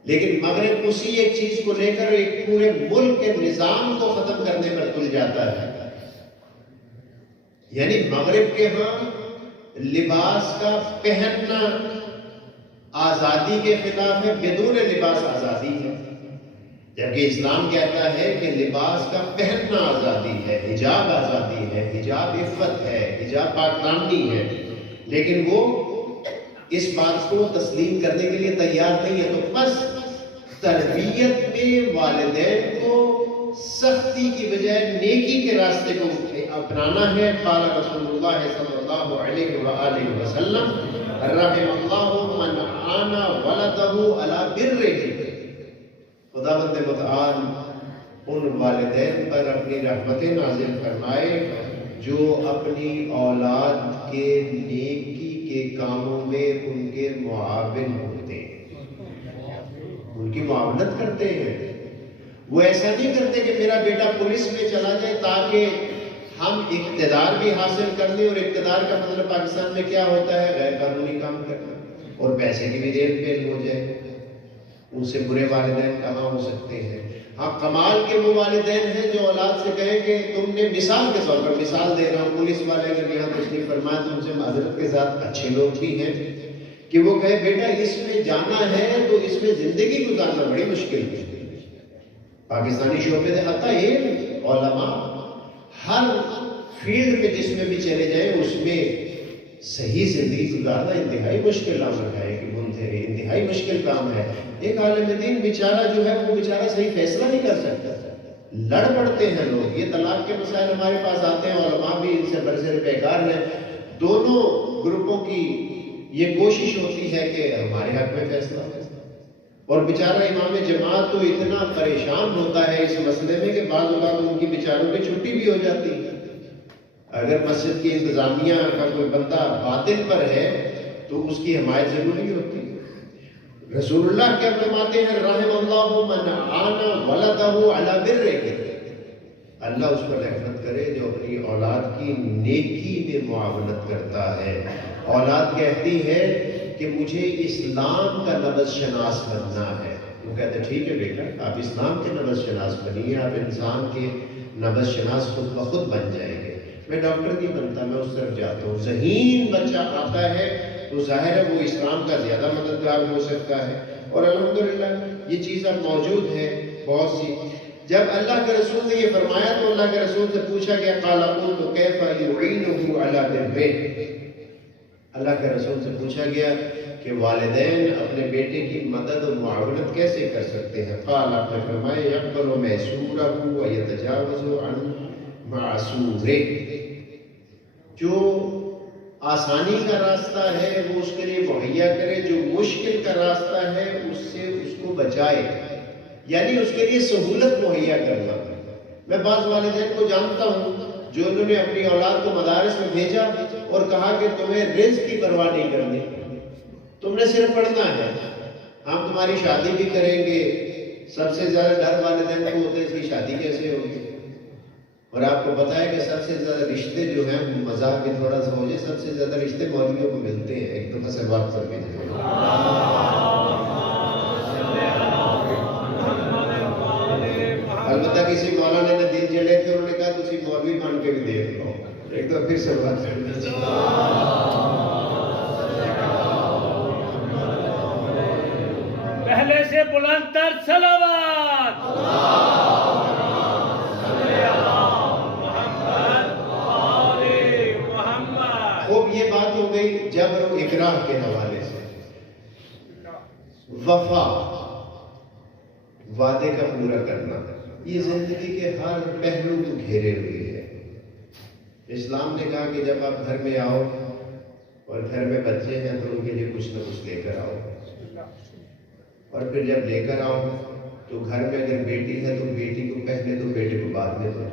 لیکن مغرب اسی ایک چیز کو لے کر ایک پورے ملک کے نظام کو ختم کرنے پر تل جاتا ہے۔ یعنی مغرب کے ہاں لباس کا پہننا آزادی کے خلاف ہے، بدون لباس آزادی ہے، جبکہ اسلام کہتا ہے کہ لباس کا پہننا آزادی ہے، حجاب آزادی ہے، حجاب عفت ہے، حجاب پاکدامنی ہے، لیکن وہ اس بات کو تسلیم کرنے کے لیے تیار نہیں ہے۔ تو بس تربیت میں والدین کو سختی کی بجائے نیکی کے راستے کو اپنانا ہے۔ قال رسول اللہ صلی اللہ علیہ وآلہ وسلم رحم اللہ من عان ولدہ علی برہ، خداوند متعال ان والدین پر اپنی رحمتیں نازل فرمائے جو اپنی اولاد کے نیکی کے کاموں میں ان کے معاون ہوتے ہیں، ان کی معاونت کرتے ہیں۔ وہ ایسا نہیں کرتے کہ میرا بیٹا پولیس میں چلا جائے تاکہ ہم اقتدار بھی حاصل کر لیں، اور اقتدار کا مطلب پاکستان میں کیا ہوتا ہے؟ غیر قانونی کام کرنا، اور پیسے کی بھی دیر پیل ہو جائے۔ ان سے برے والدین کہاں ہو سکتے ہیں؟ ہاں کمال کے وہ والدین ہیں جو اولاد سے کہیں کہ تم نے مثال کے طور پر، مثال دے رہا ہوں، پولیس والے اگر یہاں تشریف فرمائے تو ان سے معذرت کے ساتھ اچھے لوگ بھی ہیں کہ وہ کہے بیٹا اس میں جانا ہے تو اس میں زندگی گزارنا بڑی مشکل ہے۔ پاکستانی شعبے حتی علم علماء ہر فیلڈ میں جس میں بھی چلے جائیں اس میں صحیح زندگی گزارنا انتہائی مشکل امر ہے، کہ انتہائی مشکل کام ہے۔ ایک عالم دین بیچارہ جو ہے وہ بیچارہ صحیح فیصلہ نہیں کر سکتا، لڑ پڑتے ہیں لوگ۔ یہ طلاق کے مسائل ہمارے پاس آتے ہیں، علماء بھی ان سے برسر پیکار ہیں۔ دونوں گروپوں کی یہ کوشش ہوتی ہے کہ ہمارے حق میں فیصلہ ہو، اور بیچارہ امام جماعت تو اتنا پریشان ہوتا ہے اس مسئلے میں کہ بعض اوقات ان کی بیچاروں کی چھٹی بھی ہو جاتی ہے۔ اگر مسجد کی انتظامیہ کا کوئی بندہ باطل پر ہے تو اس کی حمایت ضروری ہوتی ہے۔ رسول اللہ کیا فرماتے ہیں؟ رحم اللہ من عان ولدہ علی برہ، اللہ اس پر رحمت کرے جو اپنی اولاد کی نیکی میں معاونت کرتا ہے۔ اولاد کہتی ہے کہ مجھے اسلام کا نبض شناس بننا ہے، وہ کہتے ہیں ٹھیک ہے بیٹا آپ اسلام کے نبض شناس بنیے، آپ انسان کے نبض شناس خود بخود بن جائیں گے۔ میں ڈاکٹر نہیں بنتا، میں اس طرف جاتا ہوں۔ ذہین بچہ آتا ہے تو ظاہر ہے وہ اسلام کا زیادہ مددگار ہو سکتا ہے، اور الحمدللہ یہ چیز اب موجود ہے بہت سی۔ جب اللہ کے رسول نے یہ فرمایا تو اللہ کے رسول سے پوچھا گیا قال قلت کیف یعینہ علی برہ، اللہ کے رسول سے پوچھا گیا کہ والدین اپنے بیٹے کی مدد اور معاونت کیسے کر سکتے ہیں؟ قال، آپ نے فرمایا یقبل میسورہ ویتجاوز عن معسورہ، جو آسانی کا راستہ ہے وہ اس کے لیے مہیا کرے، جو مشکل کا راستہ ہے اس سے اس کو بچائے، یعنی اس کے لیے سہولت مہیا کرنا۔ میں بعض والدین کو جانتا ہوں جو انہوں نے اپنی اولاد کو مدارس میں بھیجا اور کہا کہ تمہیں رزق کی پرواہ نہیں کرنی، تم نے صرف پڑھنا ہے، ہم تمہاری شادی بھی کریں گے۔ سب سے زیادہ ڈر والدین کو ہوتا ہے اس کی شادی کیسے ہوگی، اور آپ کو پتا ہے کہ سب سے زیادہ رشتے جو ہیں مذاق بھی تھوڑا سا ہو جائے، سب سے زیادہ رشتے مولویوں کو ملتے ہیں۔ ایک دفعہ سے بات کر کے البتہ کسی مولانا نے دل جڑے تھے، انہوں نے کہا تسی مولوی بن کے بھی دیکھ لو، ایک دفعہ پھر سے بات کر لیجیے۔ پہلے سے بلند تر صلوات۔ یہ بات ہو گئی جبر و اکراہ کے حوالے سے۔ وفا، وعدے کا پورا کرنا، یہ زندگی کے ہر پہلو کو گھیرے ہوئے ہے۔ اسلام نے کہا کہ جب آپ گھر میں آؤ اور گھر میں بچے ہیں تو ان کے لیے کچھ نہ کچھ لے کر آؤ، اور پھر جب لے کر آؤ تو گھر میں اگر بیٹی ہے تو بیٹی کو پہلے دو، بیٹے کو بعد میں دو،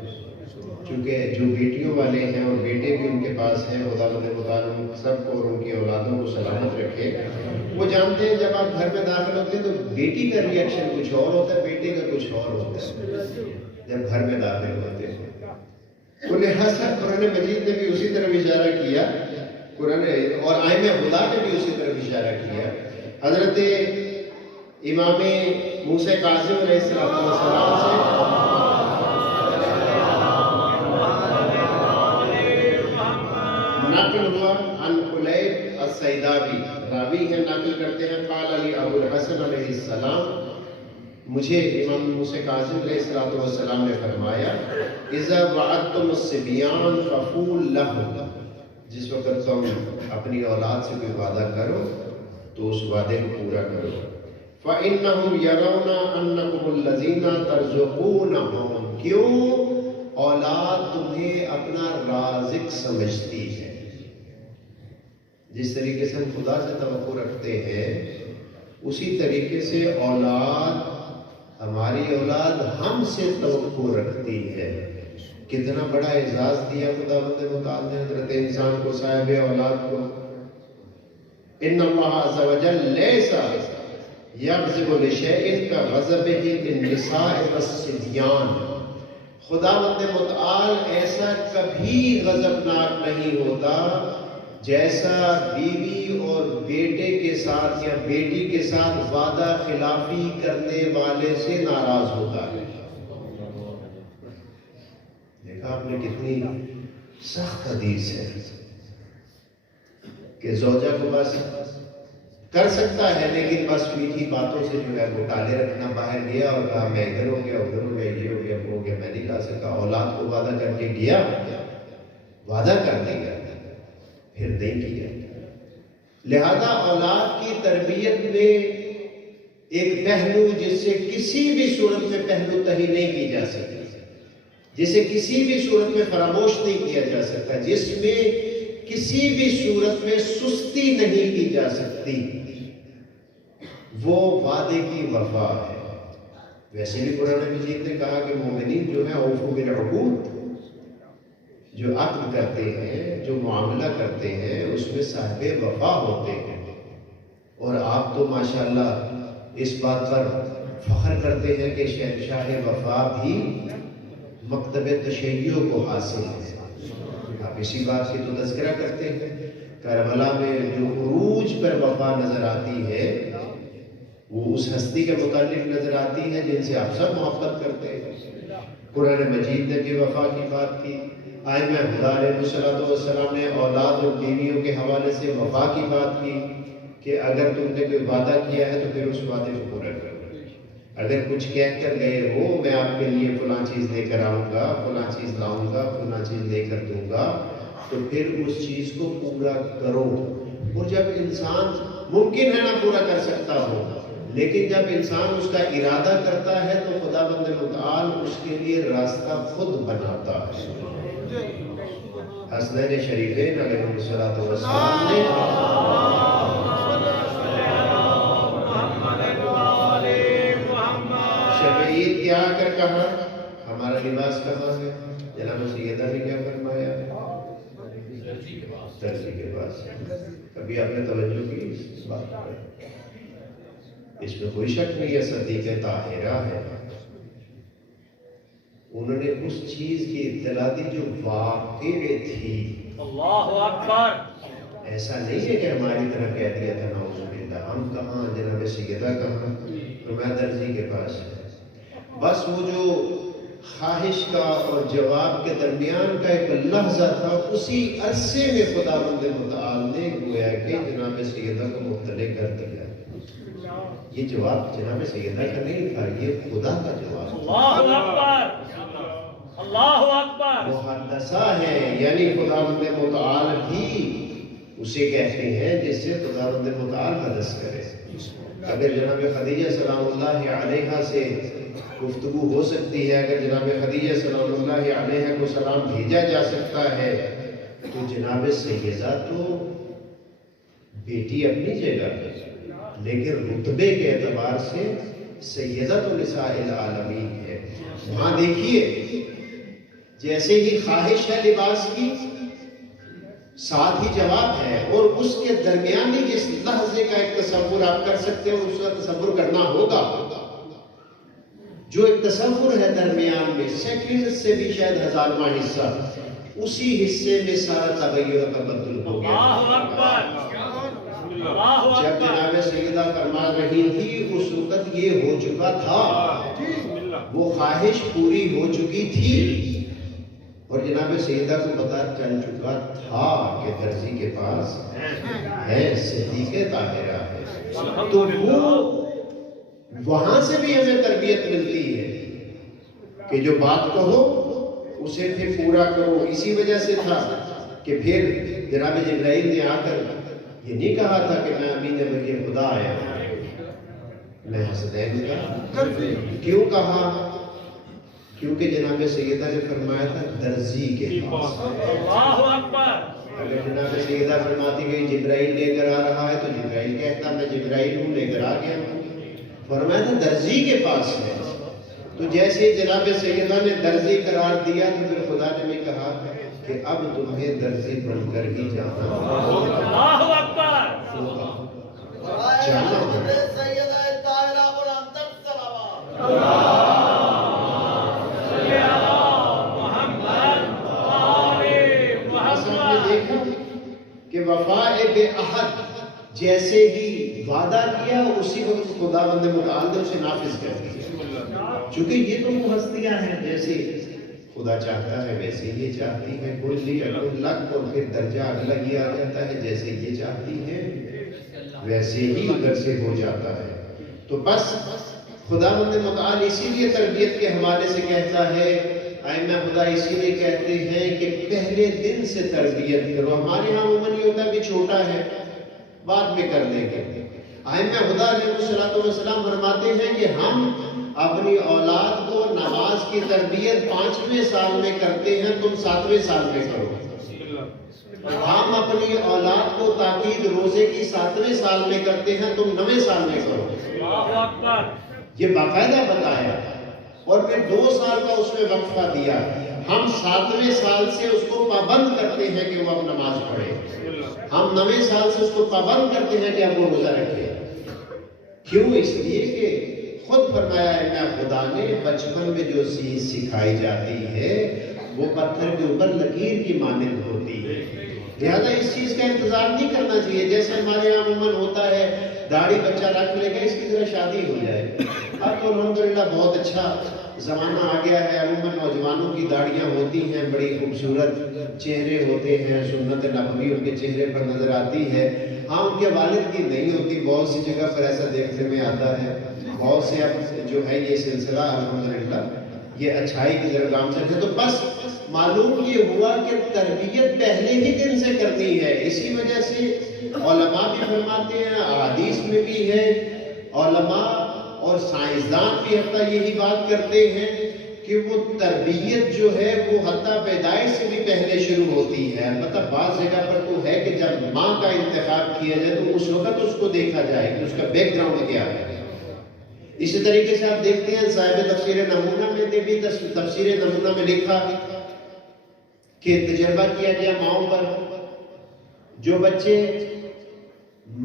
چونکہ جو بیٹیوں والے ہیں اور بیٹے بھی ان کے پاس ہیں، خدا متعال سب کو اور ان کی اولادوں کو سلامت رکھے، وہ جانتے ہیں جب آپ گھر میں داخل ہوتے ہیں تو بیٹی کا ری ایکشن کچھ اور ہوتا ہے، بیٹے کا کچھ اور ہوتا ہے جب گھر میں داخل ہوتے ہیں۔ لہٰذا قرآن مجید نے بھی اسی طرف اشارہ کیا، قرآن اور آئمہ خدا نے بھی اسی طرف اشارہ کیا۔ حضرت امام موسیٰ کاظم علیہ السلام سے نقل ہوا، عن قلیب السیدابی راوی ہے، نقل کرتے ہیں، قال علی ابو الحسن علیہ السلام، مجھے امام موسیٰ کاظم علیہ السلام نے فرمایا، اذا وعدتم الصبیان فقول لهم، جس وقت تم اپنی اولاد سے کوئی وعدہ کرو تو اس وعدے کو پورا کرو۔ فَإِنَّهُمْ يَرَوْنَ أَنَّكُمُ الَّذِينَ تَرْزُقُونَهُمْ، کیوں؟ اولاد تمہیں اپنا رازق سمجھتی ہے۔ جس طریقے سے ہم خدا سے توقع رکھتے ہیں اسی طریقے سے اولاد، ہماری اولاد ہم سے توقع رکھتی ہے۔ کتنا بڑا اعزاز دیا خدا متعال نے حضرت انسان کو، صاحب اولاد کو۔ ان اللہ عز وجل لیس یغضب لشیء کغضبہ للنساء والصبیان، خدا متعال ایسا کبھی غضبناک نہیں ہوتا جیسا بیوی اور بیٹے کے ساتھ یا بیٹی کے ساتھ وعدہ خلافی کرنے والے سے ناراض ہوتا ہے۔ دیکھا آپ نے کتنی سخت حدیث ہے کہ زوجہ کو بس کر سکتا ہے لیکن بس میٹھی باتوں سے جو ہے وہ ٹالے رکھنا، باہر گیا اور کہا میں ادھر ہو گیا، ادھر ہو گیا، یہ ہو گیا، وہ ہو گیا، میں نہیں لا سکا۔ اولاد کو وعدہ کر کے گیا، وعدہ کر دیا پھر نہیں کیا۔ لہذا اولاد کی تربیت میں ایک پہلو جس سے کسی بھی صورت میں پہلو تہی نہیں کی جا سکتی، جسے کسی بھی صورت میں فراموش نہیں کیا جا سکتا، جس میں کسی بھی صورت میں سستی نہیں کی جا سکتی، وہ وعدے کی وفا ہے۔ ویسے بھی قرآن مجید نے کہا کہ مومنین جو ہے اوفوا بالعقود، جو عقد کرتے ہیں، جو معاملہ کرتے ہیں، اس میں صاحب وفا ہوتے ہیں۔ اور آپ تو ماشاءاللہ اس بات پر فخر کرتے ہیں کہ شہنشاہ وفا بھی مکتب تشیع کو حاصل ہے۔ آپ اسی بات کی تو تذکرہ کرتے ہیں، کربلا میں جو عروج پر وفا نظر آتی ہے وہ اس ہستی کے متعلق نظر آتی ہے جن سے آپ سب محبت کرتے ہیں۔ قرآن مجید نے بھی وفا کی بات کی، آئمہ خدا علیہ السلام نے اولاد اور بیویوں کے حوالے سے وفا کی بات کی کہ اگر تم نے کوئی وعدہ کیا ہے تو پھر اس وعدے کو پورا کرو۔ اگر کچھ کہہ کر گئے ہو میں آپ کے لیے فلاں چیز لے کر آؤں گا، فلاں چیز لاؤں گا، فلاں چیز لے کر دوں گا، تو پھر اس چیز کو پورا کرو۔ اور جب انسان ممکن ہے نہ پورا کر سکتا ہو، لیکن جب انسان اس کا ارادہ کرتا ہے تو خدا متعال اس کے لیے راستہ خود بناتا ہے۔ حسنین شریفین علیہ السلام نے شب عید کیا کر کہا ہمارا لباس کہاں ہے؟ جناب سیدہ نے کیا فرمایا؟ درزی کے پاس۔ کبھی آپ نے توجہ کی اس بات پر؟ اس میں کوئی شک نہیں ہے، صدیقہ طاہرہ ہے۔ انہوں نے اس چیز کی اطلاع دی جو واقع تھی۔ اللہ اکبر! ایسا نہیں ہے کہ ہماری طرح کہہ دیا تھا نعوذ باللہ، ہم کہاں، جناب سیدہ کہاں، تو میں درزی کے پاس ہے۔ بس وہ جو خواہش کا اور جواب کے درمیان کا ایک لحظہ تھا، اسی عرصے میں خدا متعال نے گویا کہ جناب سیدہ کو مطلع کر دیا۔ یہ جواب جناب سیدہ کا نہیں تھا، یہ خدا کا جواب تھا۔ اللہ اکبر! اللہ اکبر! محدثہ ہے، یعنی خدا متعال بھی اسے کہتے ہیں جس سے خداوند متعال حدث کرے۔ اگر جناب خدیجہ سلام اللہ علیہا سے گفتگو ہو سکتی ہے، اگر جناب خدیجہ سلام اللہ علیہا کو سلام بھیجا جا سکتا ہے، تو جناب سیدہ تو بیٹی اپنی جگہ ہے، لیکن رتبے کے اعتبار سے سیدہ تو نساء العالمین ہے۔ وہاں دیکھیے جیسے ہی خواہش ہے لباس کی، ساتھ ہی جواب ہے، اور اس کے درمیانی جس لحظے کا ایک تصور آپ کر سکتے ہیں، اس کا تصور کرنا ہوگا۔ جو ایک تصور ہے درمیان میں، سیکنڈ سے بھی شاید ہزارواں حصہ، اسی حصے میں سارا تغیر تبدل ہو گیا۔ جب جناب سیدہ فرما رہی تھی اس وقت یہ ہو چکا تھا، وہ خواہش پوری ہو چکی تھی، اور جناب سیدہ کو پتہ چل چکا تھا کہ درزی کے پاس ہے، صدیق طاہرہ ہے۔ تو وہ وہاں سے بھی ہمیں تربیت ملتی ہے کہ جو بات کہو اسے پھر پورا کرو۔ اسی وجہ سے تھا کہ پھر جناب جبرائیل نے آ کر یہ نہیں کہا تھا کہ میں امین مریم خدا آیا، میں حسنین کا۔ کیوں کہا؟ کیونکہ جناب سیدہ نے فرمایا تھا درزی کے پاس۔ اگر جناب سیدہ فرماتی گئی جبرائیل لے کر آ رہا ہے، تو جبرائیل کہتا میں جبرائیل ہوں، لے کر آ گیا۔ فرمایا تھا درزی کے پاس ہے، تو جیسے جناب سیدہ نے درزی قرار دیا، تو پھر خدا نے بھی کہا کہ اب تمہیں درزی بن کر ہی جانا کہ وفاء بے عہد، جیسے ہی وعدہ کیا اسی وقت خداوند متعال نے اسے نافذ کر دیا۔ چونکہ یہ تو وہ ہستیاں ہیں، جیسے خدا چاہتا ہے ویسے یہ چاہتی ہے، کوئی لگ اور پھر درجہ اگلا یہ آ جاتا ہے، جیسے یہ چاہتی ہے ویسے ہی ادھر سے ہو جاتا ہے۔ تو بس خداوند متعال اسی لیے تربیت کے حوالے سے کہتا ہے، ائمہ خدا اسی لیے کہتے ہیں کہ پہلے دن سے تربیت کرو۔ ہمارے ہاں عموماً یہ ہوتا ہے کہ چھوٹا ہے بعد میں کر دیں گے۔ ائمہ خدا علیہ السلام فرماتے ہیں کہ ہم اپنی اولاد کو نماز کی تربیت 5ویں سال میں کرتے ہیں، تم 7ویں سال میں کرو۔ ہم اپنی اولاد کو تاکید روزے کی 7ویں سال میں کرتے ہیں، تم 9ویں سال میں کرو۔ یہ باقاعدہ بتایا، اور پھر 2 سال کا اس میں وقفہ دیا۔ ہم 7ویں سال سے اس کو پابند کرتے ہیں کہ وہ اب نماز پڑھے، ہم 9ویں سال سے اس کو پابند کرتے ہیں کہ اب وہ روزہ رکھے۔ کیوں؟ اس لیے کہ خود فرمایا ہے کہ خدا نے بچپن میں جو چیز سکھائی جاتی ہے وہ پتھر کے اوپر لکیر کی مانند ہوتی ہے، لہذا اس چیز کا انتظار نہیں کرنا چاہیے۔ جیسے ہمارے یہاں عموماً ہوتا ہے داڑھی بچہ رکھ لے گا، اس کی طرح شادی ہو جائے۔ اب تو الحمدللہ بہت اچھا زمانہ آ گیا ہے، عموماً نوجوانوں کی داڑیاں ہوتی ہیں، بڑی خوبصورت چہرے ہوتے ہیں، سنت نبوی ان کے چہرے پر نظر آتی ہے۔ ہاں ان کے والد کی نہیں ہوتی، بہت سی جگہ پر ایسا دیکھنے میں آتا ہے۔ بہت سے اب جو ہے یہ سلسلہ الحمدللہ یہ اچھائی کی طرف گامزن ہے۔ تو بس معلوم یہ ہوا کہ تربیت پہلے ہی دن سے کرنی ہے۔ اسی وجہ سے علماء بھی فرماتے ہیں، احادیث میں بھی ہے، علماء اور سائنسدان بھی حتیٰ یہی بات کرتے ہیں کہ وہ تربیت جو ہے وہ حتیٰ پیدائش سے بھی پہلے شروع ہوتی ہے۔ البتہ بعض جگہ پر تو ہے کہ جب ماں کا انتخاب کیا جائے تو اس وقت اس کو دیکھا جائے کہ اس کا بیک گراؤنڈ کیا ہے۔ اسی طریقے سے آپ دیکھتے ہیں صاحب تفسیر نمونہ میں نے بھی تفسیر نمونہ میں لکھا کہ تجربہ کیا گیا ماؤں پر، جو بچے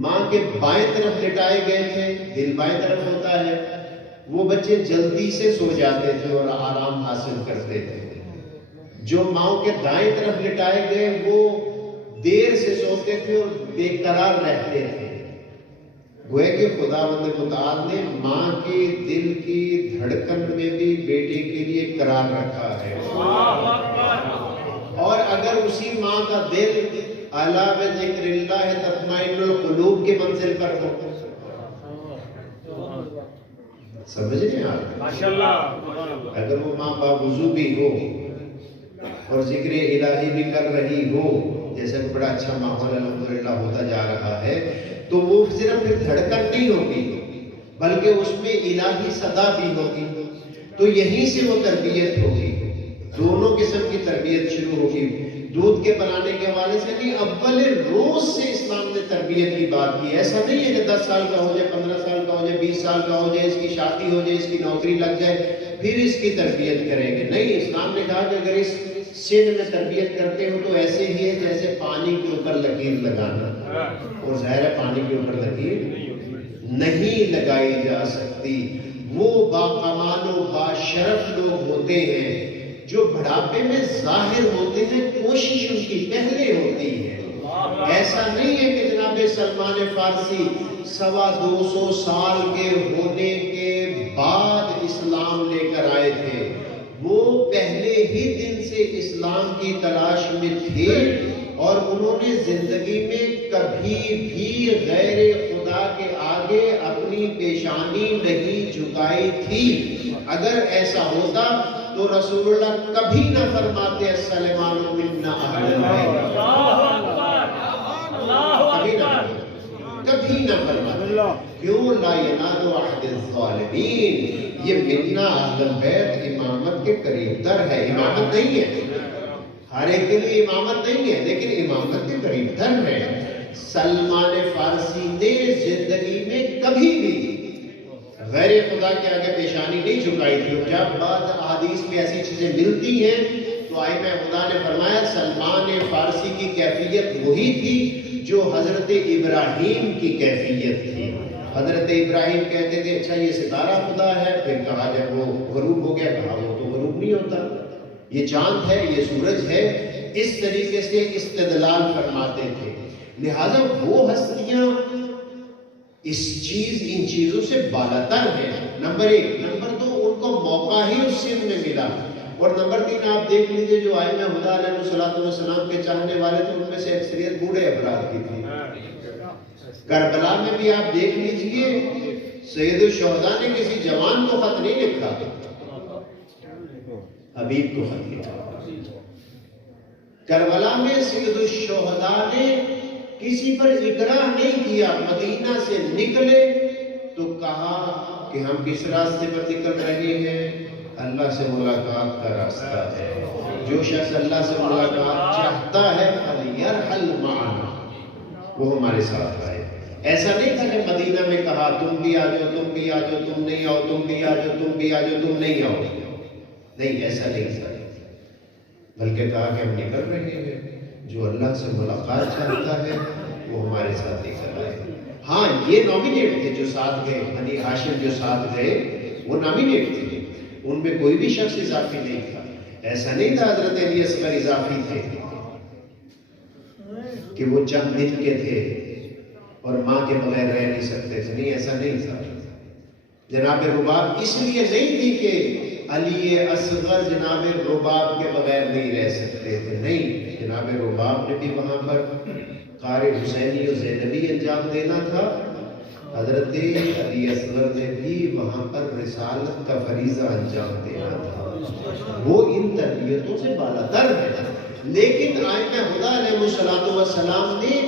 ماں کے بائیں طرف لٹائے گئے تھے، دل بائیں طرف ہوتا ہے، وہ بچے جلدی سے سو جاتے تھے اور آرام حاصل کرتے تھے۔ جو ماؤں کے دائیں طرف لٹائے گئے وہ دیر سے سوتے تھے اور بے قرار رہتے تھے۔ گویا کہ خداوند متعال نے ماں کے دل کی دھڑکن میں بھی بیٹے کے لیے قرار رکھا ہے، اور اگر اسی ماں کا دل الا بذکر اللہ تطمئن القلوب کے منزل پر ہو، سمجھ رہے ہیں آپ؟ ماشاءاللہ، اگر وہ ماں باوضو بھی ہو اور ذکر الہی بھی کر رہی ہو، جیسا کہ بڑا اچھا ماحول الحمدللہ ہوتا جا رہا ہے، تو وہ صرف پھر دھڑکن نہیں ہوگی بلکہ اس میں الہی صدا بھی ہوگی، تو یہیں سے وہ تربیت ہوگی، دونوں قسم کی تربیت شروع ہوگی۔ دودھ کے پلانے کے حوالے سے نہیں، اول روز سے اسلام نے تربیت کی بات کی۔ ایسا نہیں ہے کہ 10 سال کا ہو جائے، 15 سال کا ہو جائے، 20 سال کا ہو جائے، اس کی شادی ہو جائے، اس کی نوکری لگ جائے پھر اس کی تربیت کریں گے، نہیں۔ اسلام نے کہا کہ اگر اس سن میں تربیت کرتے ہو تو ایسے ہی ہے جیسے پانی کے اوپر لکیر لگانا، اور ظاہر ہے پانی کے اوپر لکیر نہیں لگائی جا سکتی۔ وہ باکمال و باشرف لوگ ہوتے ہیں جو بڑھاپے میں ظاہر ہوتے ہیں، کوشش ان کی پہلے ہوتی ہے۔ ایسا نہیں ہے کہ جناب سلمان فارسی 250 سال کے ہونے کے بعد اسلام لے کر آئے تھے، وہ پہلے ہی دن سے اسلام کی تلاش میں تھے، اور انہوں نے زندگی میں کبھی بھی غیر خدا کے آگے اپنی پیشانی نہیں جھکائی تھی۔ اگر ایسا ہوتا تو رسول اللہ کبھی نہ فرماتے السلام منا اہل البیت، کبھی نہ فرماتے۔ کیوں؟ لا ینال عہد الظالمین، یہ منا اہل البیت امامت کے قریب تر ہے، امامت نہیں ہے، ہر ایک کے لیے امامت نہیں ہے، لیکن امامت کے قریب تر ہے۔ سلمان فارسی نے زندگی میں کبھی بھی غیر خدا کے آگے پیشانی نہیں جھکائی تھی۔ جب بعض احادیث میں ایسی چیزیں ملتی ہیں تو ائمہ خدا نے فرمایا سلمان فارسی کی کیفیت وہی تھی جو حضرت ابراہیم کی کیفیت تھی۔ حضرت ابراہیم کہتے تھے اچھا یہ ستارہ خدا ہے، پھر کہا جب وہ غروب ہو گیا، کہا وہ تو غروب نہیں ہوتا، یہ چاند ہے، یہ سورج ہے۔ اس طریقے سے استدلال فرماتے تھے۔ لہٰذا وہ ہستیاں ان چیزوں سے بالاتر ہیں، نمبر 1۔ نمبر 2، ان کو موقع ہی اس سن میں ملا، اور نمبر 3 آپ دیکھ لیجئے جو ائمہ خدا علیہ السلام کے چاہنے والے تھے ان میں سے اکثریت بوڑھے افراد کی تھی۔ کربلا میں بھی آپ دیکھ لیجئے سید الشہداء نے کسی جوان کو خط نہیں لکھا، حبیب کو خط لکھا۔ کربلا میں سید الشہداء نے کسی پر اکراہ نہیں کیا، مدینہ سے نکلے تو کہا کہ ہم کس راستے پر نکل رہے ہیں؟ اللہ سے ملاقات کا راستہ ہے، جو شخص اللہ سے ملاقات چاہتا ہے فَلْيَرْحَلْ مَعَنَا، وہ ہمارے ساتھ آئے۔ ایسا نہیں تھا کہ مدینہ میں کہا تم بھی آ جاؤ، تم بھی آ جاؤ، تم نہیں آؤ، تم بھی آ جاؤ، تم بھی آ جاؤ، تم نہیں آؤ، نہیں، ایسا نہیں تھا، بلکہ کہا کہ ہم نکل رہے ہیں، جو اللہ سے ملاقات چاہتا ہے وہ ہمارے ساتھ نکل آئے۔ ہاں یہ نامینیٹ تھے جو ساتھ گئے، بنی ہاشم جو ساتھ گئے وہ نامینیٹ تھے، ان میں کوئی بھی شخص اضافی نہیں تھا۔ ایسا نہیں تھا حضرت علی اصغر اضافی تھے کہ وہ چند دن کے تھے اور ماں کے بغیر رہ نہیں سکتے تھے، نہیں، ایسا نہیں تھا۔ جناب رباب اس لیے نہیں تھی کہ علی اصغر جناب رباب کے بغیر نہیں رہ سکتے تھے، نہیں، جناب رباب نے بھی وہاں پر قاری حسینی و زینبی انجام دینا تھا، حضرت علی اصغر نے بھی وہاں پر رسالت کا فریضہ انجام دینا تھا۔ وہ ان تربیتوں سے بالاتر ہے، لیکن ائمہ خدا علیہ السلام نے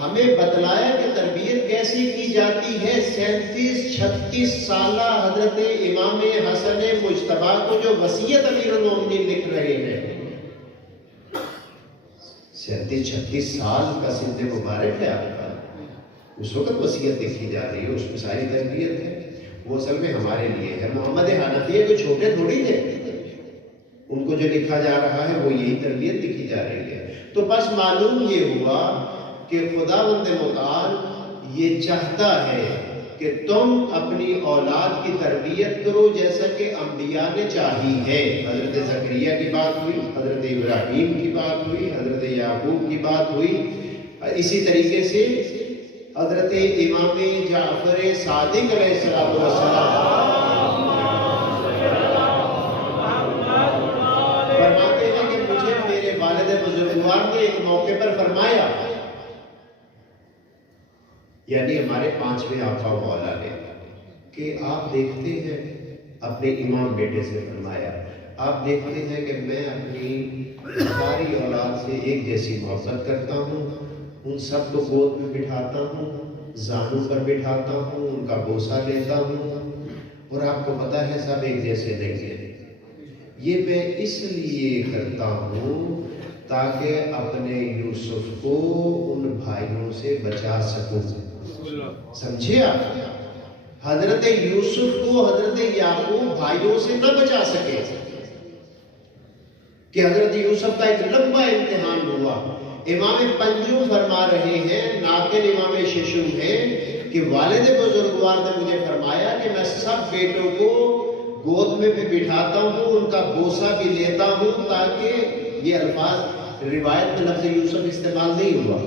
ہمیں بتلایا کہ تربیت کیسے کی جاتی ہے۔ 37-36 سالہ حضرت امام حسن مجتبیٰ کو جو وصیت امیر المومنین لکھ رہے ہیں، 37-36 سال کا سن مبارک ہے آپ کا، اس وقت وصیت لکھی جا رہی ہے، اس میں ساری تربیت ہے، وہ اصل میں ہمارے لیے ہے۔ محمد حنفیہ کو چھوٹے تھوڑی تھے، ان کو جو لکھا جا رہا ہے وہ یہی تربیت لکھی جا رہی ہے۔ تو بس معلوم یہ ہوا کہ خداوند متعال یہ چاہتا ہے کہ تم اپنی اولاد کی تربیت کرو جیسا کہ انبیاء نے چاہی ہے۔ حضرت زکریا کی بات ہوئی، حضرت ابراہیم کی بات ہوئی، حضرت یعقوب کی بات ہوئی، اسی طریقے سے حضرت امام جعفر صادق علیہ السلام فرماتے ہیں کہ مجھے میرے والد بزرگوار نے ایک موقع پر فرمایا، یعنی ہمارے 5ویں آقا و مولا نے، کہ آپ دیکھتے ہیں اپنے امام بیٹے سے فرمایا آپ دیکھتے ہیں کہ میں اپنی ساری اولاد سے ایک جیسی محبت کرتا ہوں، ان سب کو گود میں بٹھاتا ہوں، زانوں پر بٹھاتا ہوں، ان کا بوسہ لیتا ہوں، اور آپ کو پتہ ہے سب ایک جیسے نہیں ہیں۔ یہ میں اس لیے کرتا ہوں تاکہ اپنے یوسف کو ان بھائیوں سے بچا سکوں۔ سمجھے آپ؟ حضرت یوسف کو حضرت یعقوب بھائیوں سے نہ بچا سکے کہ حضرت یوسف کا ایک لمبا امتحان ہوا۔ امام پنجو فرما رہے ہیں، ناقل امام ششم ہیں، کہ والد بزرگوار نے مجھے فرمایا کہ میں سب بیٹوں کو گود میں بھی بٹھاتا ہوں، ان کا بوسہ بھی لیتا ہوں، تاکہ یہ الفاظ روایت میں لفظ یوسف استعمال نہیں ہوا،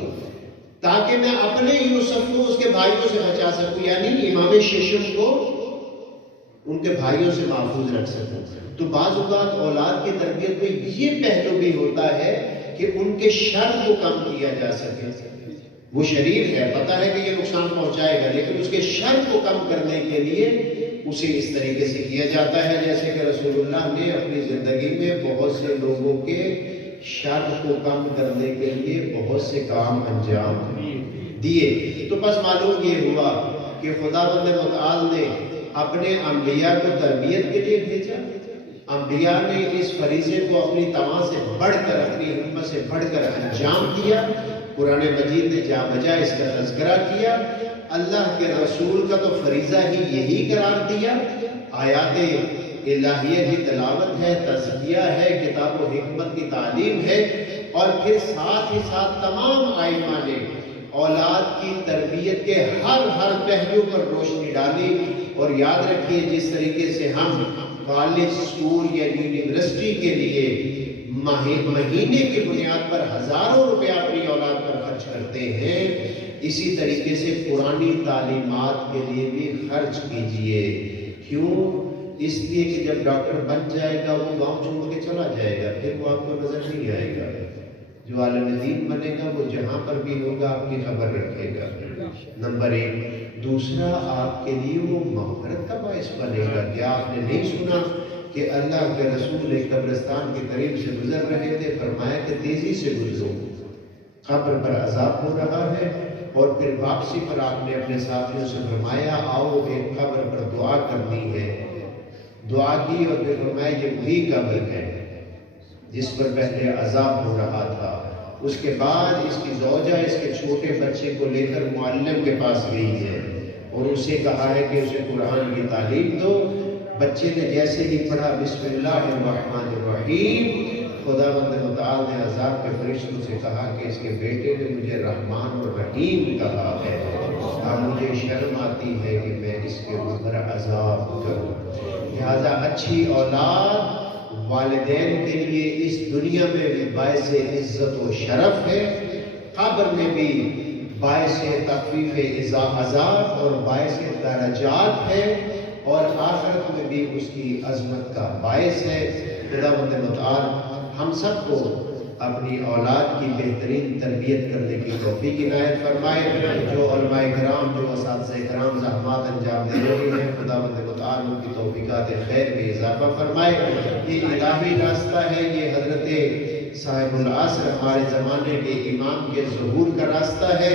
تاکہ میں اپنے یوسف کو اس کے بھائیوں سے بچا سکوں، یعنی امام ششم کو ان کے بھائیوں سے محفوظ رکھ سکوں۔ تو بعض اوقات اولاد کی تربیت میں یہ پہلو بھی ہوتا ہے کہ ان کے شر کو کم کیا جا سکے۔ وہ شریر ہے، پتہ ہے کہ یہ نقصان پہنچائے گا، لیکن اس کے شر کو کم کرنے کے لیے اسے اس طریقے سے کیا جاتا ہے جیسے کہ رسول اللہ نے اپنی زندگی میں بہت سے لوگوں کے شر کو کم کرنے کے لیے بہت سے کام انجام دیے۔ تو بس معلوم یہ ہوا کہ خداوند متعال نے اپنے انبیاء کو تربیت کے لیے بھیجا۔ انبیاء نے اس فریضے کو اپنی تمام سے بڑھ کر، اپنی ہمت سے بڑھ کر انجام دیا۔ قرآن مجید نے جا بجا اس کا تذکرہ کیا۔ اللہ کے رسول کا تو فریضہ ہی یہی قرار دیا۔ آیات الہیہ کی تلاوت ہے، تزکیہ ہے، کتاب و حکمت کی تعلیم ہے، اور پھر ساتھ ہی ساتھ تمام ائمہ نے اولاد کی تربیت کے ہر پہلو پر روشنی ڈالی۔ اور یاد رکھیے، جس طریقے سے ہم کالج، اسکول یا یونیورسٹی کے لیے مہینے کی بنیاد پر ہزاروں روپے اپنی اولاد پر خرچ کرتے ہیں، اسی طریقے سے پرانی تعلیمات کے لیے بھی خرچ کیجئے۔ کیوں؟ اس لیے کہ جب ڈاکٹر بن جائے گا وہ گاؤں چھوڑ کے چلا جائے گا، پھر وہ آپ کو نظر نہیں آئے گا۔ جو عالم دین بنے گا وہ جہاں پر بھی ہوگا آپ کی خبر رکھے گا، نمبر ایک۔ دوسرا، آپ کے لیے وہ مغفرت کا باعث بنے گا۔ کیا آپ نے نہیں سنا کہ اللہ کے رسول ایک قبرستان کے قریب سے گزر رہے تھے، فرمایا کہ تیزی سے گزرو، قبر پر عذاب ہو رہا ہے۔ اور پھر واپسی پر آپ نے اپنے ساتھیوں سے فرمایا آؤ ایک قبر پر دعا کرنی ہے، دعا کی، اور پھر فرمایا یہ وہی قبر ہے جس پر پہلے عذاب ہو رہا تھا۔ اس کے بعد اس کی زوجہ اس کے چھوٹے بچے کو لے کر معلم کے پاس گئی ہے اور اسے کہا ہے کہ اسے قرآن کی تعلیم دو۔ بچے نے جیسے ہی پڑھا بسم اللہ الرحمن الرحیم، خداوند متعال نے عذاب کے فرشتوں سے کہا کہ اس کے بیٹے نے مجھے رحمان اور رحیم کہا ہے، اب مجھے شرم آتی ہے کہ میں اس کے اوپر عذاب کروں۔ لہذا اچھی اولاد والدین کے لیے اس دنیا میں بھی باعث عزت و شرف ہے، قبر میں بھی باعث تخفیف عذاب اور باعث درجات ہے، اور آخرت میں بھی اس کی عظمت کا باعث ہے۔ خداوند متعال ہم سب کو اپنی اولاد کی بہترین تربیت کرنے کی توفیق عنایت فرمائے۔ جو علماء کرام، جو اساتذہ کرام زحمات انجام دے رہے ہیں، خداوند متعال ان کی توفیقات خیر میں اضافہ فرمائے۔ یہ الہی راستہ ہے، یہ حضرت صاحب العصر ہمارے زمانے کے امام کے ظہور کا راستہ ہے۔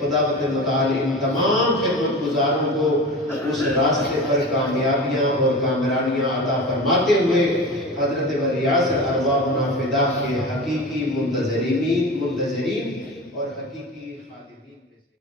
خداوند متعال ان تمام خدمت گزاروں کو اس راستے پر کامیابیاں اور کامرانیاں عطا فرماتے ہوئے حضرت ولیعصر ارواحنا فدا کے حقیقی منتظرین اور حقیقی